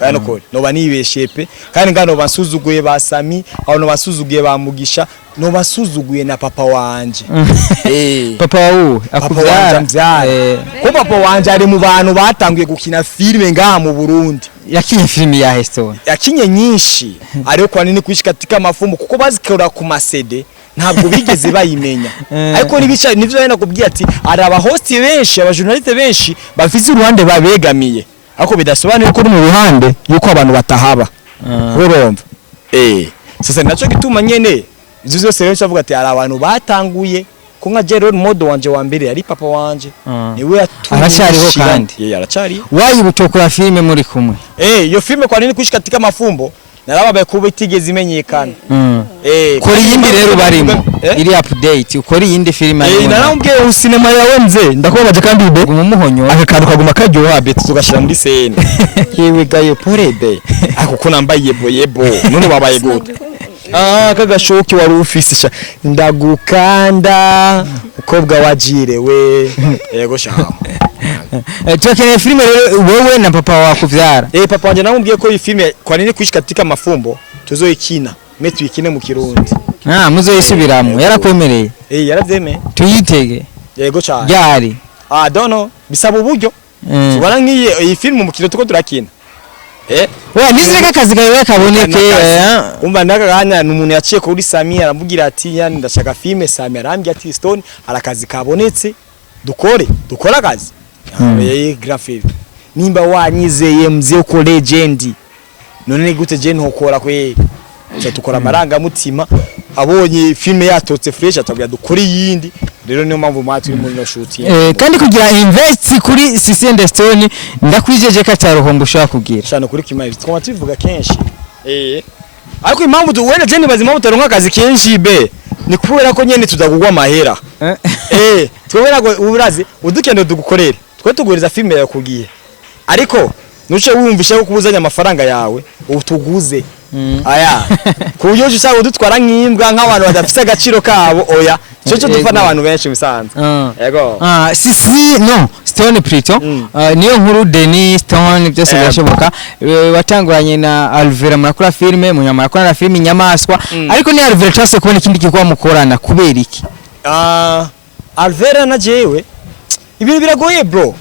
Bano ko no banibeshepe kandi ngano basuzuguye ba Samy aho no basuzuguye ba Mugisha no basuzuguye na papa wanje papa wawe akuvyara ko papa wanje ari mu bantu batanguye gukina filme ngaha mu Burundi yakinye filme ya Stone yakinye nyinshi ariko kwa nini kwishikatika mafumbo kuko bazikora ku masede ntabwo bigeze bayimenya ariko nibica nivyo yana kubwiye ati ari aba host benshi aba journaliste benshi bafise uruhande babegamiye ako bidasobanuye ko mu ruhande yuko abantu batahaba urumva sasa naco gituma nyene izo zose rero cyavuga ati ari abantu batanguye ko nka Gerard Modo wanje wa mbere ari papa wanje niwe yatumye aracariho kandi aracari wayibutokora filme muri kumwe iyo filme kwa nini kwishikatika mafumbo narababaye kuba itigeze imenyekana kuri yindi rero barimo iri update ukora yindi filme ari narambwiye usinema yawe nze ndakubaje kandi ibe umuhonyo akakantu kaguma kajyoha beti tugashira muri scene yewe gaye porebe akuko nambaye yebo none babaye gute kagashoki wari ufise ndagukanda ukobwa wajirewe yego shamo tukene filme rero wewe na papa wakuvyara papa wanje namubwiye ko iyi filme kwa nini kwishikatika mafumbo tuzoyikina metu ikine mu Kirundi muzoyisubiramo yarakwemereye yaravyeme tuyitege yego cyane byari dono bisaba uburyo tubara nkiye iyi filme mu Kirundi tuko turakina nizireka akazi kawe kaboneke umva ndakaganya n'umuntu yaciye kuri Samy aravugira ati yani ndashaka filme Samy arambye ati Stone arakazi kabonetse dukora akazi graphic nimba wanyizeye mzee uko legend none gute je ntokora kwe tukora amaranga mutima abonye filme yatotse fresh atabya dukora yindi rero niyo mpamvu mwa turi muri no shooting kandi kugira invest kuri CYCY and Stone ndakwijeje ko ataruhombo ushaka kugira cyane kuri kimaye twama tubivuga kenshi ariko impamvu wenda je nibaza impamvu taronka akazi kenshi be ni kubera ko nyene tudagugwa amahera twebera ko uburazi udukende dugukorere twe tuguriza filme yakugiye ariko nuce wumvisha ko kubuzanya amafaranga yawe utuguze aya kuburyo ushaka udutwara nk'imbwa nk'abantu badafite agaciro kabo oya cyo dufa n'abantu benshi bisanzwe yego CYCY no Stone plutôt niyo nkuru Denis Stone byose birashoboka watanguranye na Alvera murakora filme munyamakora na filme inyamaswa ariko ni Alvera cyase kubona ikindi gikwa mukorana kubera iki Alvera na jewe ibintu biragoye bro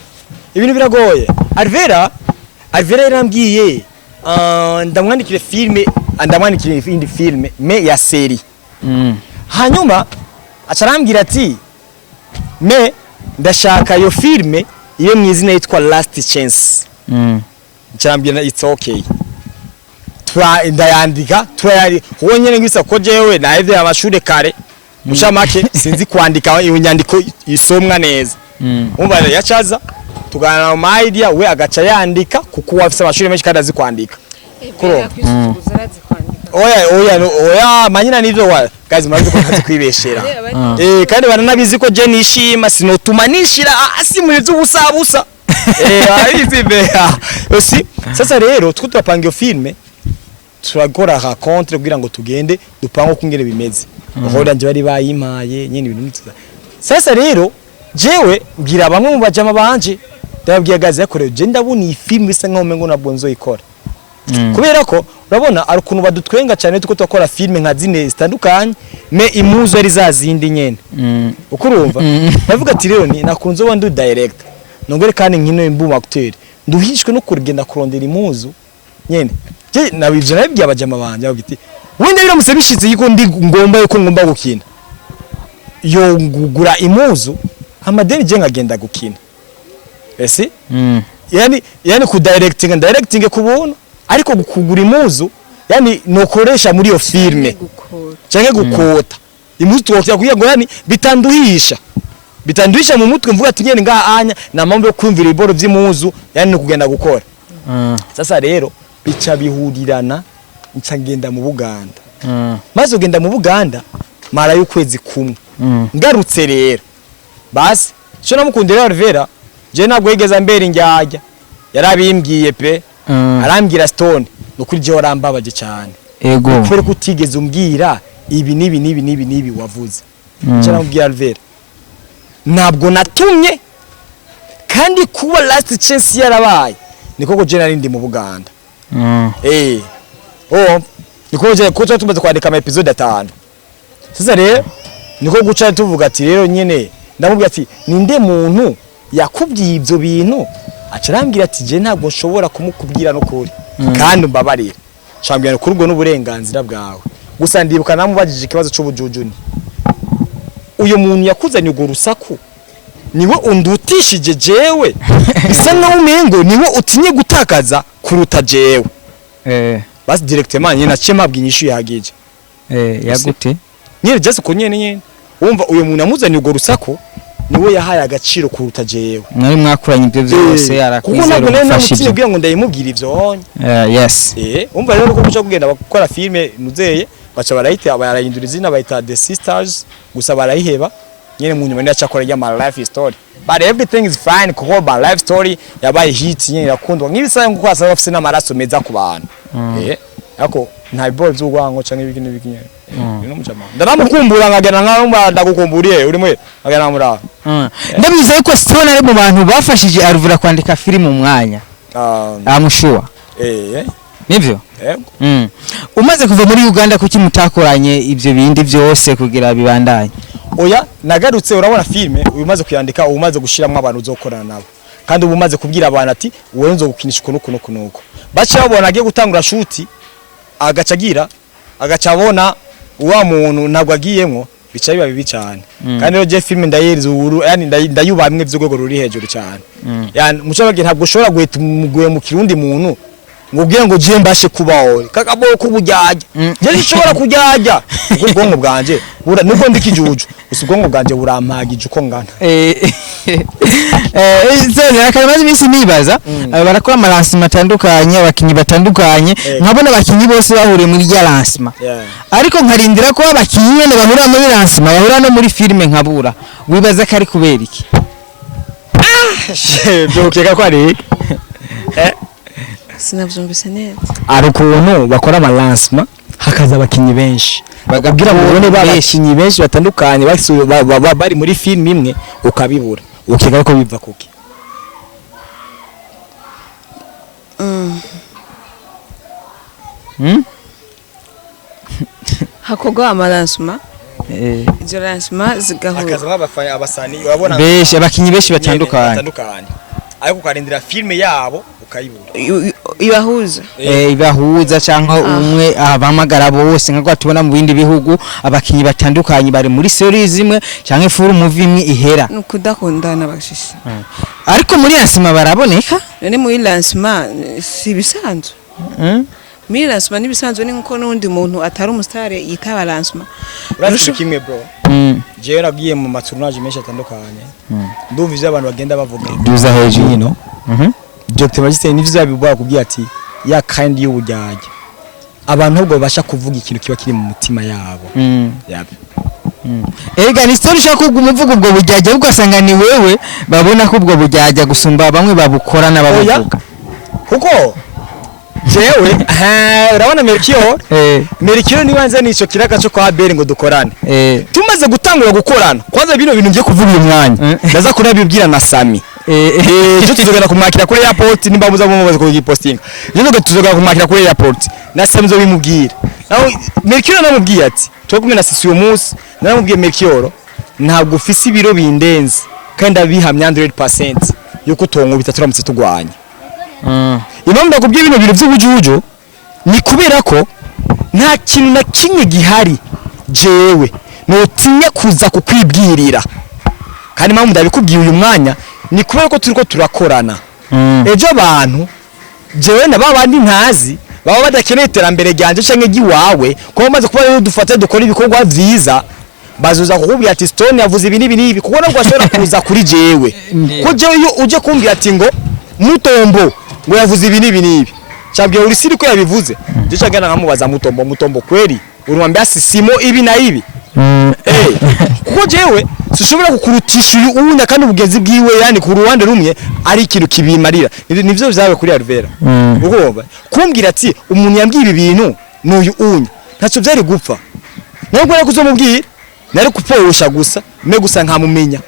ibintu biragoye Alvera yarambwiye ndamwandikire filme ndamwandikire indi filme me ya seri hanyuma acarambwira ati me ndashaka yo filme iyo mwizina yitwa Last Chance acarambwira it's okay ndayandika turayari uwo nyene ngisa ko jewe naheze amashure kare mushamake sinzi kwandika iyo nyandiko isomwa neza umva yacaza tugana na idea we agaca yandika kuko wafise amashuri menshi kandi azi kwandika kuro oya manyina nivyo wa guys murazi ko kazi kwibeshera kandi baranabizi ko je nishima sinotuma nishira asi muri z'ubusabusa arizi beha osi sasa rero twutapanga iyo filme turagora racontre kugira ngo tugende dupango kungere bimeze hoda nje bari bayimaye nyine ibintu sasa rero jewe bwira bamwe mu bajama banje ndababwiye gaze yakorewe je ndabona iyi film bisa nkaho mengo nabwo nzoyikora kubera ko urabona ari ukuntu badutwenga cyane tuko tukora film nka zine zitandukanye me imuzo ari zazindi nyene uko urumva bavuga ati rero ni nakunze wa ndu direct nongere kandi nkino imbu acteur nduhishwe no kurigenda kurondera imuzo nyene je nabivye nabibwiye abajama banje bagiti wenda biramutse bishitse yiko ndi ngomba yuko ngomba gukina yo ngugura imuzo amadeni je ngagenda gukina ese yani ku directing kubona ariko gukugura imuzu yani nokoresha muri yo filme canke gukota imuzu twokya kugira ngo yani bitanduhisha mu mutwe mvuga ati nyene ngahanya na mambo yo kwumvira iboro vy'imuzu yani no kugenda gukora sasa rero bica bihurirana ncagenda mu Buganda maze ugenda mu Buganda mara y'ukwezi kumwe ngarutse rero basi cyo namukundira Alvera je nabwo yigeza mbere injyajya yarabimbwiye pe arambwira Stone nukuri je warambabaje cyane ego kubera ko utigeze umbwira ibi nibi wavuze cyo namubwira Alvera ntabwo natumye kandi kuba Last Chance yarabaye niko ko je narindi mu Buganda niko je ko tumaze kwandika ama episode 5 sasa rero niko guca tuvuga ati rero nyene ndamubwira ati ninde muntu yakubwiye ibyo bintu acarambwira ati je ntabwo nshobora kumukubwira no kuri kandi mbabarira cambwira kuri ubwo n'uburenganzira bwawe gusa ndibuka namubajije ikibazo cy'ubujujuni uyo muntu yakuzanye ugo rusaku niwe undutishije jewe bisa naho umengo niwe utinye gutakaza kuruta jewe basi directement nyine naciye mabwi nyishu yahagije yagute nyine just ko nyene wumva uyo muntu amuzanye ugo rusaku niwe yahaye agaciro kuruta jewe mwari mwakuranye ibyo byose yarakwizera kuko nabwo namutinye kugira ngo ndayimubwira ivyo yes umva rero ko kuca kugenda bakora filme nuzeye baca barayita barayindura izina bayita The Sisters gusa barayiheba nyene mu nyuma ndacakora ya my life story but everything is fine kuko my life story yabaye hit nyene yakundwa nk'ibisaya ngo kwasa bafise n'amaraso meza ku bantu ako nta ball z'ugwango canke ibiki n'ibiki nyene no mujama ndaramukumbura ngagena nka ndagukumburiye uri mwe ngagena mura ndabizeye ko Stone ari mu bantu bafashije Alvera kwandika film mu mwanya amushua nivyo umaze kuva muri Uganda kuki mutakoranye ibyo bindi byose kugira bibandanye oya nagarutse urabona filme umaze kuyandika umaze gushiramo abantu uzokorana nabo kandi umaze kubwira abantu ati wowe nzo gukinisha kunuko bacha babona agiye gutangura shoot agacagira agacabona uwa muntu ntabwo agiyemo bica biba bibi cyane kandi rero je filme ndayeriza uru yani ndayubamwe vy'ugwego ruri hejuru cyane yani muco bagiye ntabwo ushobora guhita umuguye mu kirundi muntu ngo ubwire ngo je mbashe kubaho kakabo kubujyaje je nishobora kujyaja ubwonko bwanje nubwo ndikijuju ubwonko bwanje burampagije uko ngana zone akamaze imisi nibaza barakora amalansima atandukanye abakinyi batandukanye nkabona abakinyi bose bahuriye muri ya lansima ariko nkarindira ko abakinyi nyene bahura muri lansima bahura no muri filme nkabura wibaza ko ari kubera iki byokeka ko ari sinavyumvise neza ari ukuntu bakora amalansima hakaza abakinyi benshi bagabwira mubone babakinyi benshi batandukanye bari muri film imwe ukabibura ukeka ko biva kuki hakogwa amalansima izo lansima zigahura hakaza nk'abafanya abasani urabona benshi abakinyi benshi batandukanye ariko ukarindira filme yabo ukayibura ibahuza ibahuza cyangwa umwe abamagara bose nk'uko tubona mu bindi bihugu abakinyi batandukanye bari muri series imwe cyangwa full movie imwe ihera kudakundana bashishi ariko muri lansima baraboneka none muri lansima si bisanzwe muri lansima nibisanzwe ni nko nundi muntu atari umustare yitaba lansima urashika kimwe bro jewe nagiye mu matournage menshi atandukanye ndumva ivyo abantu bagenda bavuga duza hejuru no Dr. Magisteri nivyo zabibwa kubwiye ati ya kind y'ubujyaje abantu ubwo basha kuvuga ikintu kiba kiri mu mutima yabo ega ni story shaka umuvuga ubwo bujyaje ugasanga ni wewe babona ko ubwo bujyaje gusumba bamwe babukora n'abavuga kuko jewe urabona Mercure ni wanze nico kiraka cyo kwa Bere ngo dukorane tumaze gutangura gukorana kwanza bino bintu ngiye kuvuga uyu mwanya ndaza kurabibwira na Samy cyo tuzogera kumwakira kuri airport nimba muza mumaze kugipostinga cyo tuzogera kumwakira kuri airport na Samy zo bimubwira naho Mercure namubwiye ati cyo kumwe na sisi uyu munsi namubwiye Mercure ntabwo ufise ibiro bindenze kandi abihamya 100% yuko tonkubita turamutse tugwanya impamvu ndakubwiye bino bintu by'ubujuju ni kubera ko nta kintu na kimwe gihari jewe notinya kuza kukwibwirira kandi impamvu ndabikubwiye uyu mwanya ni kubera ko turiko turakorana ejo abantu jewe na babandi ntazi baba badakeneye iterambere ryanje canke giwawe ko bamaze kuba rero dufate dukora ibikorwa vyiza bazuza kukubwira ati Stone yavuze ibi nibi kuko nabwo ashobora kuza kuri jewe ko jewe iyo uje kumbwira ati ngo Mutombo ngo yavuze ibi nibi cyabwiye uri siri ko yabivuze je cyagana nkamubaza Mutombo kweri urumwambia sisimo ibi na ibi kuko jewe sishobora kukurutisha ubunya kandi ubugenzi bwiwe yani ku ruhande rumwe ari ikintu kibimarira nivyo byawe kuri Alvella ugomba kumbwira ati umuntu yambwiye ibi bintu n'uyu unya ntacyo byari gupfa ntabwo ari kuzomubwira nari kuposha gusa me gusa nkamumenya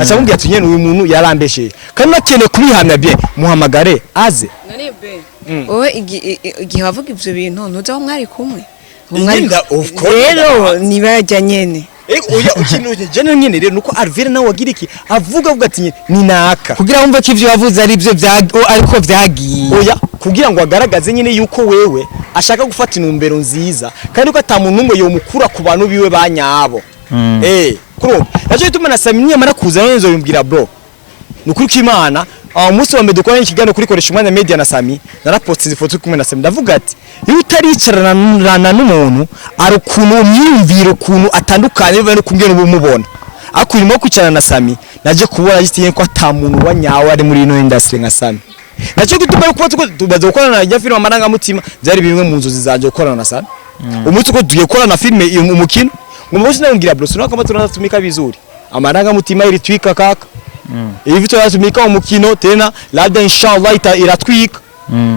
acamubwira ati nyene uyu muntu yarambeshe kandi nakene kurihamya bye muhamagare aze nani be owe igihe wavuga ivyo bintu ntuzaho mwari kumwe rero nibajya nyene oya ukintu jene nyene rero nuko Alvella nawe wagira iki avuga ati ni naka kugira wumve ko ivyo wavuze ari byo ariko vyagiye oya kugira ngo agaragaze nyene yuko wewe ashaka gufata inumbero nziza kandi ko atamuntu umwe yo mukura ku bantu biwe banyabo kurumva naje bituma na Samy nyamara kuza nzo bimbwira bro nukuri k'Imana umunsi wa mbere dukora ikiganiro kuri koresha umwanya media na Samy narapostinze ifoto kumwe na Samy ndavuga ati iyo utaricarana n'umuntu ari ukuntu myumviro ukuntu atandukanye bivuye no kumbwira ubumubona akurimo kwicarana na Samy naje kubona gitiye ko atamuntu wanyawe ari muri ino industry nka Samy naje gituma ko tubaze gukorana na filime amaranga mutima byari bimwe mu nzozi zanje gukorana na Samy umunsi ko tugiye gukorana na filime umukino Ngumushi nabwira bro sino kama tunatumika vizuri amaranga mutima iri twika kaka hivi tunatumika umukino tena labda inshallah iratwika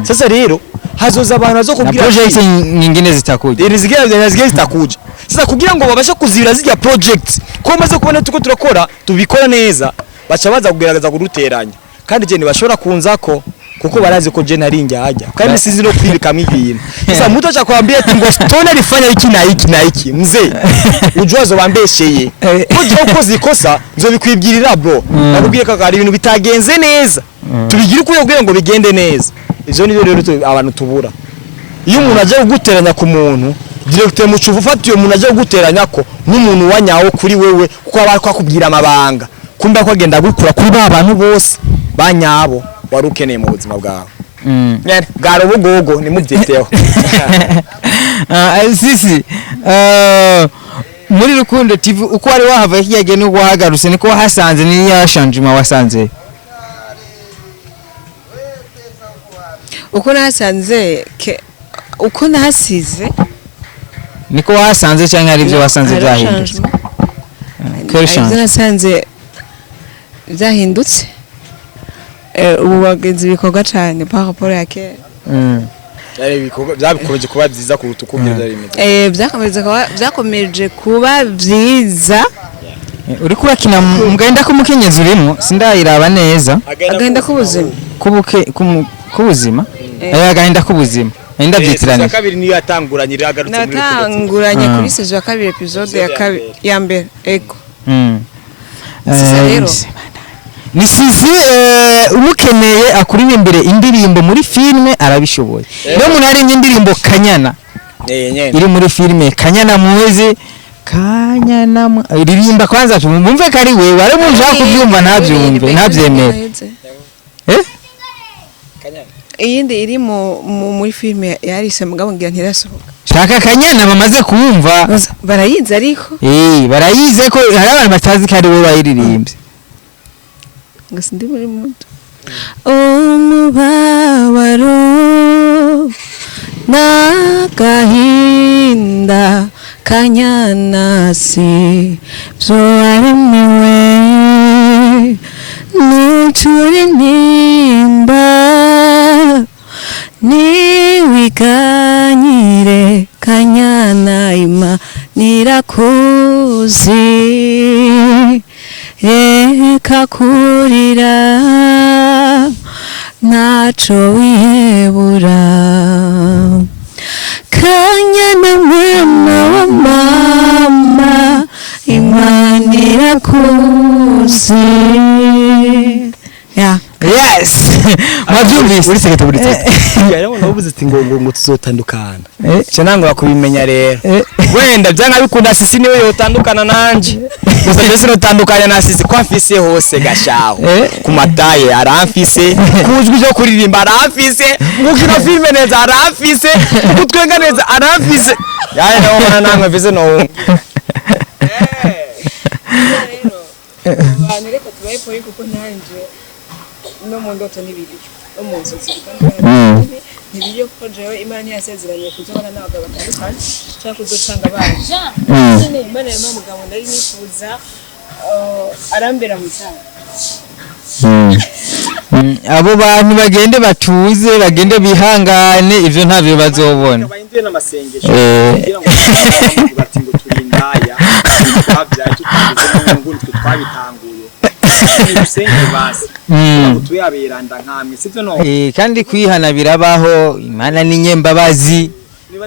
sasa rero hazoza abantu bazo kubwira project nyingine zitakuja zigeze zitakuja sasa kugira ngo babashe kuzira zijya project ko maze kubona tuko turakora tubikora neza baca baza kugerageza kuruteranya kandi je ntibashobora kunzako kuko barazi ko je nari njyaja kandi sizi no kwibikamo ibintu sasa mtu acha kwambia ati ngo Stone alifanya iki na iki mzee ujwazo bambesheye ko je uko zikosa nzo bikwibwirira bro nakubwiye ko ari ibintu bitagenze neza tubigira uko kugira ngo bigende neza izo ni rero abantu tubura iyo umuntu aje guteranya ku muntu directeur mucuvu fatiyo umuntu aje guteranya ko n'umuntu wanyawo kuri wewe kuko abari kwakubwira amabanga kumba ko agenda gukura kuri ba bantu bose banyabo wari ukeneye mu buzima bwawe bwari ubugogo nimubyiteho. Sisi muri Rukundo TV uko wari wahava kijyage no guhagarutse niko hasanze ni yashanjuma wasanze uko nasanze uko nahasize niko wasanze cyangwa ari byo wasanze byahindutse ibyo nasanze byahindutse ubu bagenzi ibikorwa cyane par rapport ya kera byakomeje kuba byiza kuruta uko byari bimeze byakomeje kuba byiza uri kurakina mugenda ko mukenyezi urimo sindayiraba neza agenda kubuzima kubuzima agenda kubuzima ndabyitiranye kabiri niyo yatanguranye yagarutse muri natanguranye kuri saison ya kabiri episode ya mbere ego ni Sisi umukeneye akuri imbere indirimbo muri filme arabishoboye no munari indirimbo Kanyana iri muri filme Kanyana muzi Kanyana iririmba kwanza tumumve kari we wari muja kubyumva ntabyumve ntabyemere Kanyana iyindi iri muri filme yarise mugabo ngira ntirasohoka shaka Kanyana bamaze kumva barayize ariko barayize ko hari abantu batazi kari we bayiririmbye ngasindi muri muto umubabaro n'agahinda Kanyana si byo waremewe n'uturi nimba niwiganyire Kanyana ima nirakuzi reka kurira naco wihebura Kanyana mwana wa mama Imana irakuzi yes mabyumvise uri sekete buri tete yarabona ubuze ati ngo tuzotandukana cyo nangura kubimenya rero wenda byanga bikunda Sisi niwe yotandukana nanje gusa byose notandukanya na Sisi kwa mfise hose gashaho ku mataye aramfise kujwi byo kuririmba aramfise gukina filme neza aramfise gutwenga neza aramfise yaye naona namwe mfise no abantu reka tubaye poyi kuko nanje no mu ndoto n'ibiryo no mu nzozi n'ibiryo kuko jewe Imana ntiyasezeranye kuzobana n'abagabo batandukanye cyangwa kuzocanga baje nyine Imana yema mugabo ndari nifuza arambera mu cyane abo bantu bagende batuze bagende bihangane ivyo ntavyo bazobona bayindwe n'amasengesho kugira ngo batingo turindaya twabyaye tutangize ngo twabitanguye usenge basi tuyabiranda nkamwe sivyo no kandi kwihana birabaho Imana ni nyembabazi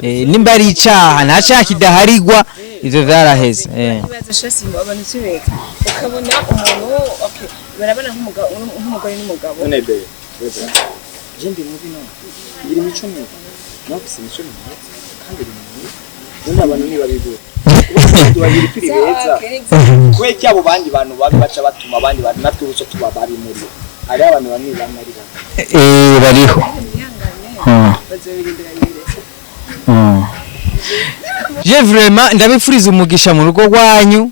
nimba ari icaha nta cyaha kidaharigwa ivyo vyaraheze bibaza shasi abantu tubeka ukabona umuntu okay barabana nk'umugore n'umugabo nebe jindi mubi no iri mico mwe nafise mico mwe kandi rimwe abantu ni babigura tubagire kwibeza kwe cyabo bandi bantu babi baca batuma abandi bantu natwe uco tuba bari muri ari abantu bamwe bamari bariho je vraiment ndabifuriza umugisha mu rugo rwanyu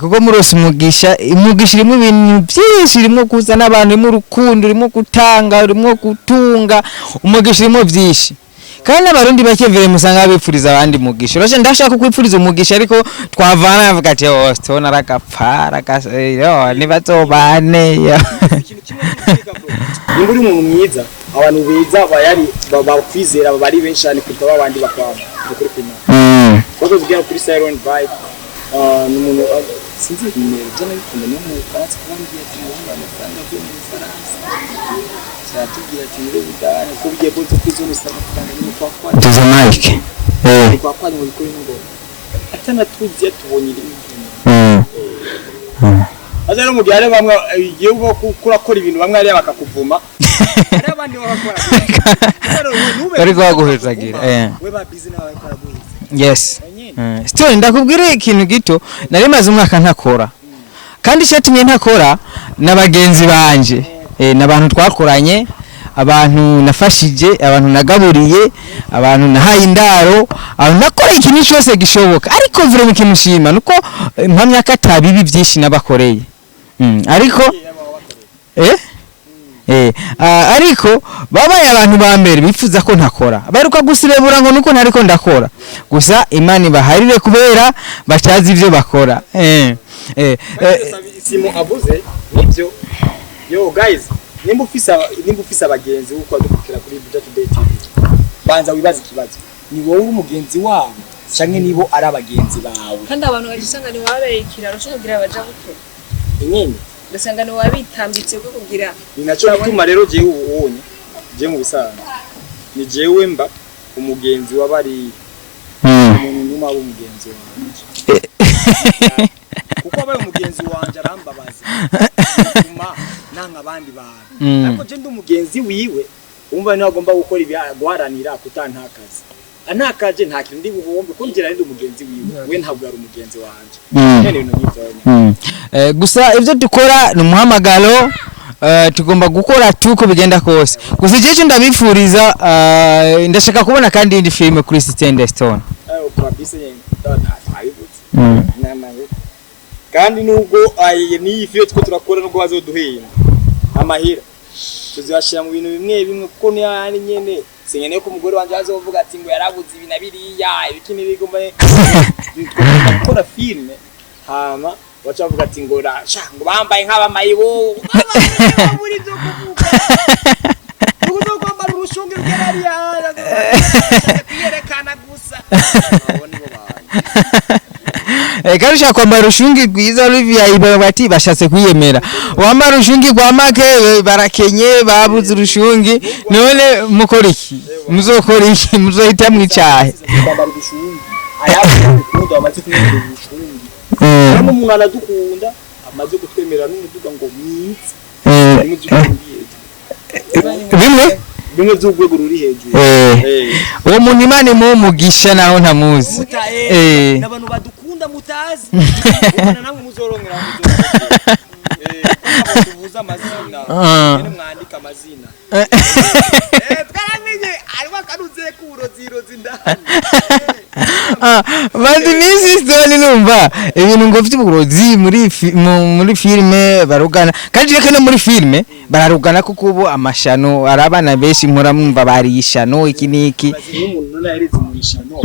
kuko murose umugisha irimo ibintu byinshi irimo kuzana abantu irimo urukundo irimo gutanga irimo gutunga umugisha irimo byinshi kandi abarundi bake vere musanga bifuriza abandi mugisha rose ndashaka kwipfuriza umugisha ariko twavana yavuga ati tubona ragapfara nibatobane imburi umuntu mwiza abantu biza bayari bakwizera bari benshi cyane kuruta babandi bakwama kuri kwina kuko zigera kuri Siren Vibe n'umuntu sinzi nimero cyane bikunda no mu Faransa kandi yatuma amafaranga yo mu Faransa cyatugira ati rero bidana ko bigiye bonze kwizona amafaranga ni kwa kwa tuza mike kwa kwa ngo bikore ngo atana tuzi tubonye ibintu azero mu byare bamwe igiye uko kurakora ibintu bamwe ari bakakuvuma ari abandi bakora bari guhezagira we ba business nawe bakora guheza yes still ndakubwira ikintu gito nari maze umwaka ntakora kandi cyatumye ntakora nabagenzi banje nabantu twakoranye abantu nafashije abantu nagaburiye abantu nahaye indaro abantu nakora ikintu cyose gishoboka ariko vire mu kimushima nuko mpamya ko atabibi byinshi nabakoreye ariko ariko babaye abantu ba mbere bifuza ko ntakora baruka gusirebura ngo nuko ntariko ndakora gusa Imana ibaharire kubera bacazi ivyo bakora Simo avuze nibyo yo guys nimba ufisa abagenzi uko adukira kuri Budget Day TV banza wibaza ikibazo ni wowe umugenzi wabo canke nibo ari abagenzi bawe kandi abantu bagisanga ni wabereye ikiraro cyo kugira baja gukora inyene gasanga ni wabitambitse ko kugira ninaco gituma rero jewe ubonye je mu bisana ni jewe mba umugenzi wabari umuntu numa abo umugenzi wanje kuko abaye umugenzi wanje arambabaza kuma nanga abandi bantu ariko je ndi umugenzi wiwe umva ni agomba gukora guharanira kutantakaza antakaje nta kintu ndi bubombe ko ngira ndi umugenzi wiwe we ntabwo ari umugenzi wanje nene ibintu nyivyo gusa ivyo dukora ni umuhamagaro tugomba gukora tuko bigenda kose gusa je ndabifuriza ndashaka kubona kandi indi filme kuri Stand Stone kabisa kandi nubwo ni ifiyo two turakora nubwo bazoduhenda amahira tuzashira mu bintu bimwe kuko ni yani nyene sinyene ko umugore wanje azovuga ati ngo yarabuze ibina biriya ibikini bigomba gukora filme hama bacavuga ati ngo ngo bambaye nk'abamayibo muri byo kuvuga uzo kwambara urushungi rw'ariya yerekana gusa abone bo bana Karusha kwambara urushungi rwiza Olivia bati bashatse kwiyemera wambara urushungi rwa make barakenye babuze urushungi none mukora iki muzokora iki muzohita mwicahe kwambara urushungi ayabu kundo amaze kwambara urushungi kandi umuntu aradukunda amaze gutwemera n'umuduga ngo mwitse bimwe by'ugwego ruri hejuru uwo muntu Imana mu mugisha naho ntamuzi n'abantu badukunda mutazi ubona namwe muzorongera tuvuza amazina nyene mwandika amazina twaramenye ariwa karuze kurozirozi ndani bandi misi stone numva ibintu ngo mfite uburozi muri filme barugana kandi reka no muri filme bararugana kuko ubu amashano arabana benshi nkora mumva barishano iki niki umuntu nayarize mu ishano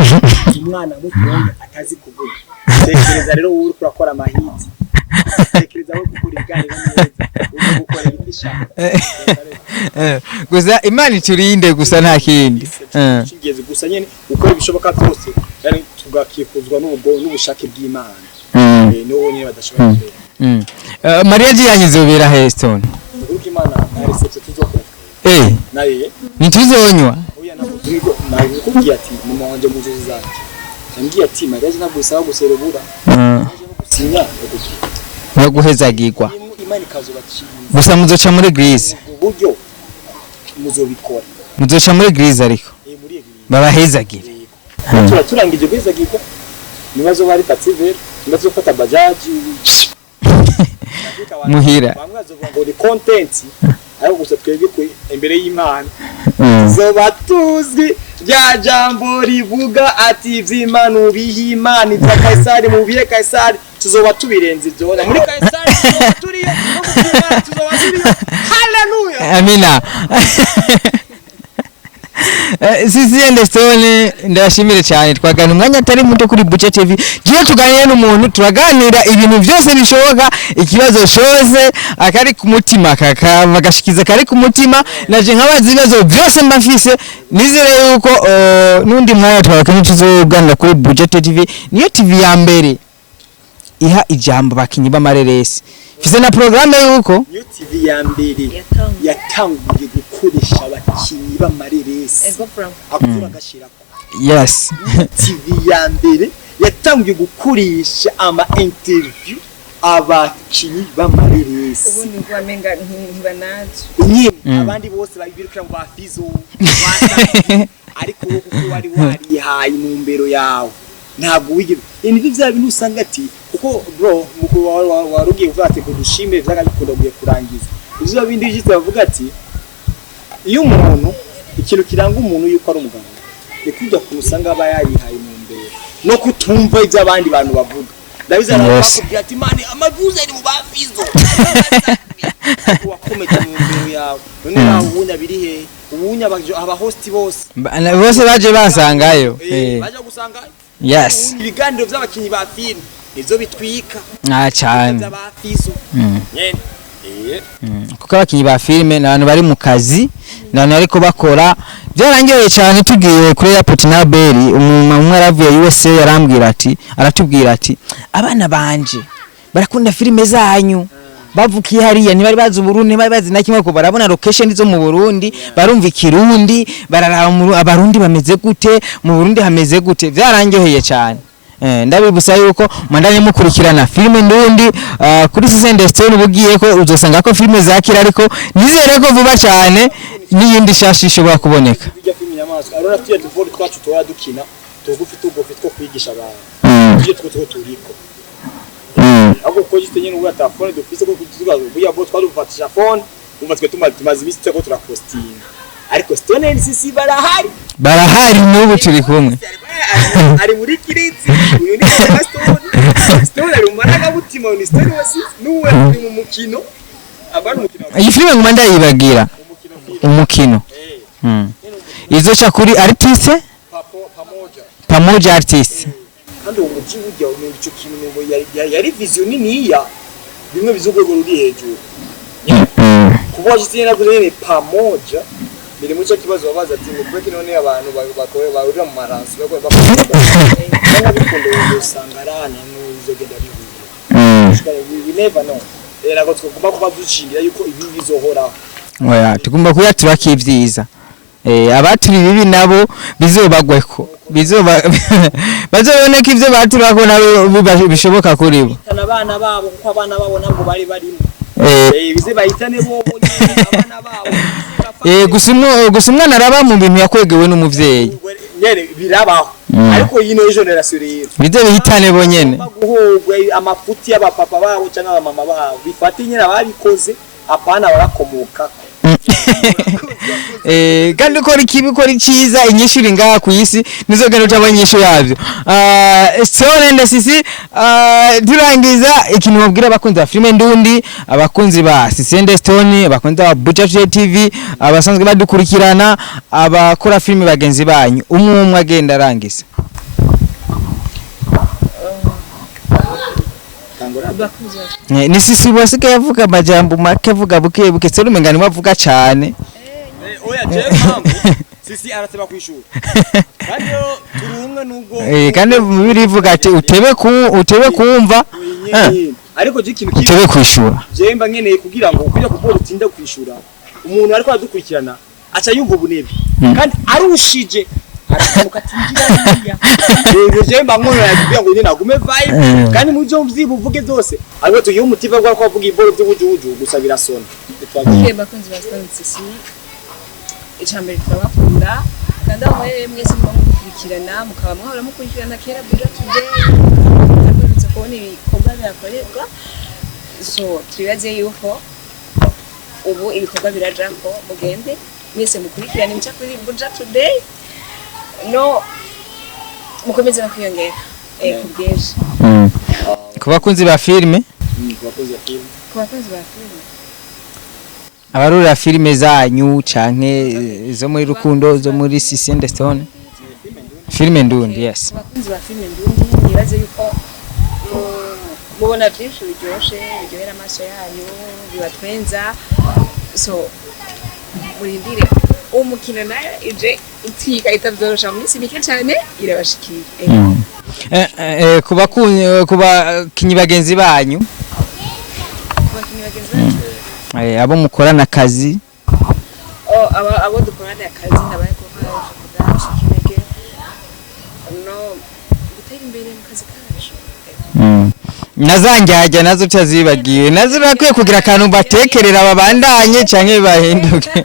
umwana mutonde atazi kuvuga tekereza rero uri kurakora amahiti tekereza aho gukora igare neza uri gukora ibishaka gusa Imana iturinde gusa nta kindi kigeze gusa nyene ukora ibishoboka byose yani tugakikuzwa n'ubushake bw'Imana no nyine badashobora kubera Mariage yanyizobera Heston uko Imana ari setse tuzokora naye nituzonywa oya nabwo nakubwiye ati mumanje mu nzozi zanje ngiye ati Mariage nabwo isaba guserebura gusinya no guhezagirwa Imana ikazobaciza gusa muzoca muri Greece buryo muzobikora muzoca muri Greece ariko babahezagire turangije guhezagirwa nibazo bari taxiver nibazo fata bajaji muhira bamwe azovuga ngo ni content ariko gusa twebwe imbere y'Imana zoba tuzwi rya jambo rivuga ati vy'Imana ubihi Imana ivya Kaisari mu bihe Kaisari tuzoba tubirenze byona muri Kaisari turiyo tuzoba turiyo haleluya amina CYCY Stone ndashimire cyane twagana umwanya atari muto kuri Budget TV giye tuganira n'umuntu turaganira ibintu byose bishoboka ikibazo cyose akari ku mutima bagashikiza kari ku mutima naje nkabaza ibibazo byose mbafise nizere yuko nundi mwanya twakanye tuzoganira kuri Budget TV niyo TV ya mbere iha ijambo bakinyi b'amareresi fise na programme yuko niyo TV ya mbere yatanguye gukoresha abakinyi b'amareresi akura gashirako yes TV ya mbere yatanguye gukoresha ama interview abakinyi b'amareresi ubundi kwamenga ntibanaje nyine abandi bose babirukira mu AFISE ariko kuko wari warihaye inumbero yawe ntabwo wigeze ibi bya bintu usanga ati kuko bro muko warugiye uvuga ati kudushimire byagabikunda guye kurangiza izo bindi byitse bavuga ati iyo umuntu ikintu kiranga umuntu yuko ari umuganga ni kujya kumusanga aba yarihaye mu mbere no kutumva ibyo abandi bantu bavuga ndabizana bakubwira ati mani amavuze ari mu bafizo wakomeje mu mbere yawe none nawe ubunya biri he ubunya aba host bose baje basangayo baje gusanga yes ibiganiro by'abakinyi ba film nizo bitwika cyane by'abafizo nyene kuko abakinyi ba filime n'abantu bari mu kazi n'abantu ariko bakora byarangiye cyane tugiye kuri airport na Beri umwe aravuye USA aratubwira ati abana banje barakunda filime zanyu bavukiye hariya ntibari bazi Burundi ntibari bazi na kimwe ko barabona location zo mu Burundi barumva ikirundi bararaba abarundi bameze gute mu Burundi hameze gute byarangiye cyane ndabibusa yuko mandanye mukurikirana filime ndundi kuri CYCY ubugiye ko uzosanga ko filime zakira ariko nizere ko vuba cyane n'iyindi shashi ishobora kuboneka arona tuye tuvore twacu tora dukina tugufite two kwigisha abantu tuje two turiko ako ko gitenye n'ubwa telefone dufise ko kutugazo buya bo twarufatisha phone umva twe tumaze imisi teko turapostinga ariko stone NCC barahari n'ubu turi kumwe ari muri kiritsi uyu ni stone ari umaraga butima ni stone wasi nuwe ari mu mukino abantu mukino iyi filime nguma ndayibagira umukino izo cha kuri artiste pamoja artiste kandi umuji ujya mu cyo kintu yari vision niya bimwe bizugwego ruri hejuru kuba gitsina kuri pamoja biri mu cyo kibazo babaza ati mukwe none abantu bakore bahurira mu maransi bakore bakunda gusangarana n'uzogenda bihuye we never know era ko tugomba kuba ducingira yuko ibi bizohoraho oya tugomba kuyatura kivyiza abaturi bibi nabo bizobagweko bazoboneka ivyo baturako nabo bishoboka kuri bo abana babo kuko abana babo nabo bari barimo bize bahitane bo abana babo gusa umwana araba mu bintu yakwegewe n'umuvyeyi nyene birabaho ariko yino generation rero bize bihitane bo nyene guhugwe amafuti y'abapapa babo cyangwa abamama babo bifata nyene ababikoze apana barakomoka kandi ukora ikibi ukora iciza inyishuri ngaha ku isi nizogenda cy'abanyisho yavyo Stone NCC durangiza ikintu babwira abakunzi ba filime ndundi abakunzi ba CYCY abakunzi ba Budget TV abasanzwe badukurikirana abakora filime bagenzi banyu umwe agenda arangiza ni sisi wasike yavuga amajambo make avuga buke se rumengani bavuga cyane oya je mambo sisi arateba kwishura kandi turumwe nubwo kandi birivuga ati utebe kumva ariko je ikintu utebe kwishura je mba nkeneye kugira ngo ukujya kubora utinda kwishura umuntu ariko adukurikirana aca yumva ubunebe kandi arushije aramuka tinjira je mba mwono yagiye ngo nyina gume vibe kandi muzo mvyibuvuge byose ariko tugiye umutiva gwa kwavuga iboro by'ubujuju gusa birasona twagiye bakunzi ba CYCY icambere twabakunda kandi aho mwese mukurikirana mukaba mwahora mukurikirana kera Budget today twakunze kubona ibikorwa byakorerwa so twibaze yuko ubu ibikorwa birajako mugende mwese mukurikirana imica kuri Budget today no mukomeze kwiyongera kubyeje kubakunzi ba filime abarura filime zanyu canke zo muri rukundo zo muri CYCY filime ndundi yes abakunzi ba filime ndundi nibaze yuko mubona byinshi biryohera amaso yanyu bibatwenza so murindire umukino nayo ije itika itavyorosha mu minsi mike cyane irabashikira kuba kinyi bagenzi banyu abo mukorana akazi abo dukorana akazi nabaye ko kudashikirege no gutera imbere mu kazi kacu nazanjyaje nazo tazibagiwe nazo nakwiye kugira akantu batekerera babandanye canke bahinduke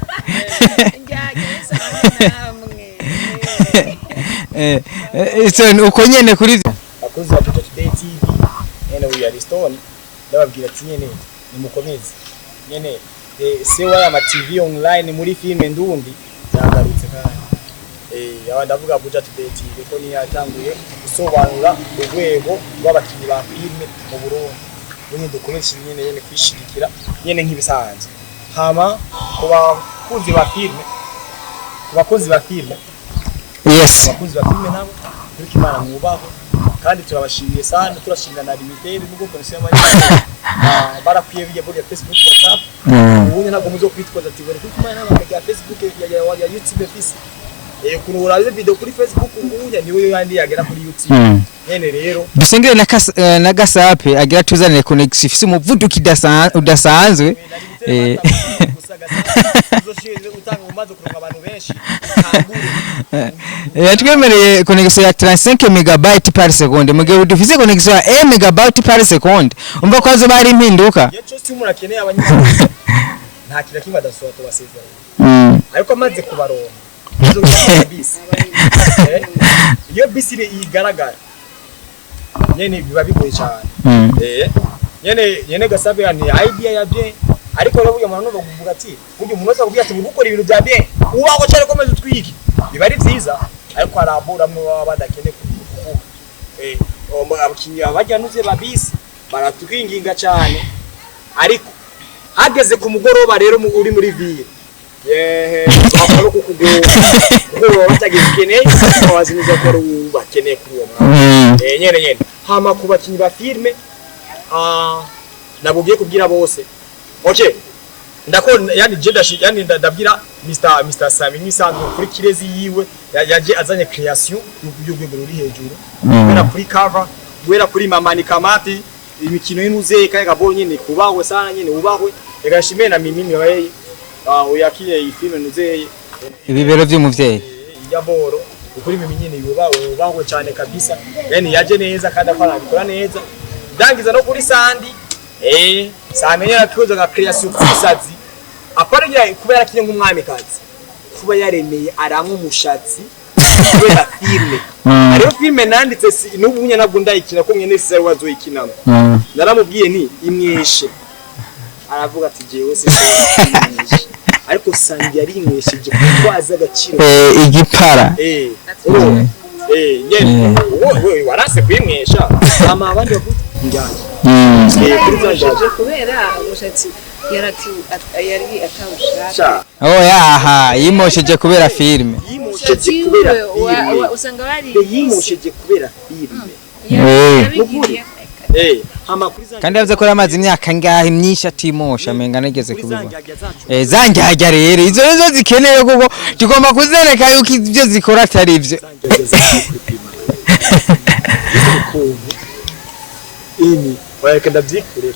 uko nyene kuri akoze Budget Today TV ene we are Stone ndababwira ati nyene nimukomeze nyene sewa ama TV online muri filme ndundi yagarutse kandi ndavuga budget TV ko ni yatanguye gusobanura urwego rw'abakinnyi ba filme mu Burundi nyine dukoresha nyine kwishirikira nyine nk'ibisanzwe hama kubakunzi ba filme yes abakunzi ba filme nabo turiki imana mwubaho kandi turabashimiye sana turashimira na limite n'ubwo komisiyo y'amajyambere barakwiye bijya kuri Facebook WhatsApp ubundi ntabwo muzo kwitwaza ati bari kuko imana n'abamega Facebook ya YouTube fisi kurura video kuri Facebook ubunya niwe yandi yagera kuri YouTube nyene rero dusengere na gasape agira tuzanire connection ifise umuvuduko udasanzwe yatwemereye connection ya 35 megabyte par seconde mugihe dufise connection ya 1 megabyte par seconde umva ko azo bari impinduka yecho simu rakeneye abanyamaguru nta kira kimwe adasohoka basezeranye ariko amaze kubaronka iyo bisi igaragara nyene biba bigoye cyane nyene gasabe yani idea ya bien ariko rabuye umuntu no kuvuga ati undi umuntu wese akubwira ati gukora ibintu bya bien ubaho cyane komeza utwiki biba ari byiza ariko arabura mu badakene kuvuga abakinnyi abajya nuze babisi baratwinginga cyane ariko hageze ku mugoroba rero uri muri ville bakora kukugora ngo batagikeneye abaziniza ko bakeneye kuri uwo mwanya nyene hama ku bakinnyi ba filme nabugiye kubwira bose okay ndakona yani yani ndabwira Mr Samy nisanzwe kuri kirezi yiwe yaje azanye creation y'urwego ruri hejuru gwera kuri cover gwera kuri mamani kamati imikino y'inuzeye kandi gabo nyine kubahwe sana nyine ubahwe yagashimye na mimi waye uyakiye iyi filme nuzeye ibibero by'umuvyeyi yaboro ukuri mimi nyine ubahwe cyane kabisa yani yaje neza kandi akora bikora neza dangiza no kuri sandi Samenye yakoze ga creation kusazi aparya kubera kinye nk'umwami kazi kuba yaremeye aramwe umushatsi kubera filme ariyo filme nanditse n'ubunya nabwo ndayikina ko mwene sari wazoyikinamo naramubwiye ni imweshe aravuga ati jewe se ariko sandi yari imwesheje kwaza agaciro igipara nyene wowe warase kwimwesha ama abandi bavuga njyanye kubera umushatsi yari atawushaka yaha yimosheje kubera filme yimosheje kubera filme usanga bari yimosheje kubera filme kandi yavuze ko yamaze imyaka ngahe myinshi atimosha menga nageze kubiba zanjyajya rero izo nizo zikeneye kuko tugomba kuzereka yuko ibyo zikora atari ibyo ini wayekenda byikurira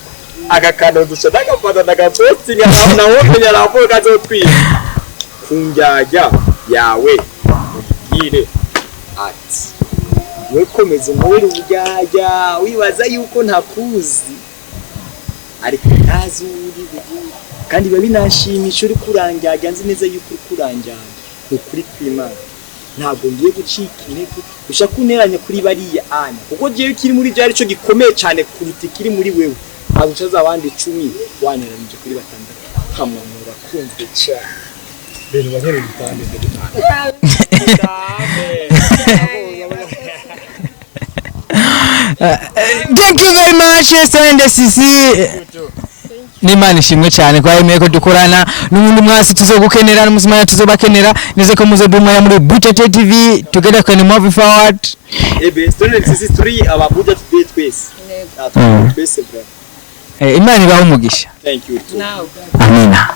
agakanda duce ndagafata ndagapostinga naho nyarapo kazotwira kunjyajya yawe yire ati we komeze muri ubujyajya wibaza yuko ntakuzi ariko ntazi uri kandi babi nashimisha uri kuranjyajya nzi neza yuko uri kuranjyajya ukuri kw'Imana ntabwo ngiye gucika intege ushaka kuneranya kuri bariya anya kuko giye kiri muri byari cyo gikomeye cyane kuruta kiri muri wewe abucaza abandi 10 waneranije kuri batandatu hamwe mu bakunzwe cyane bene bagere bitande thank you very much NDCC Nimani shimwe cyane kwa yemeye ko dukorana n'umuntu mwasi tuzogukenera n'umuzima tuzobakenera neze ko muzo dumwa muri Budget TV together can move forward student history aba Budget Space Imana ibaho umugisha thank you too. Amina.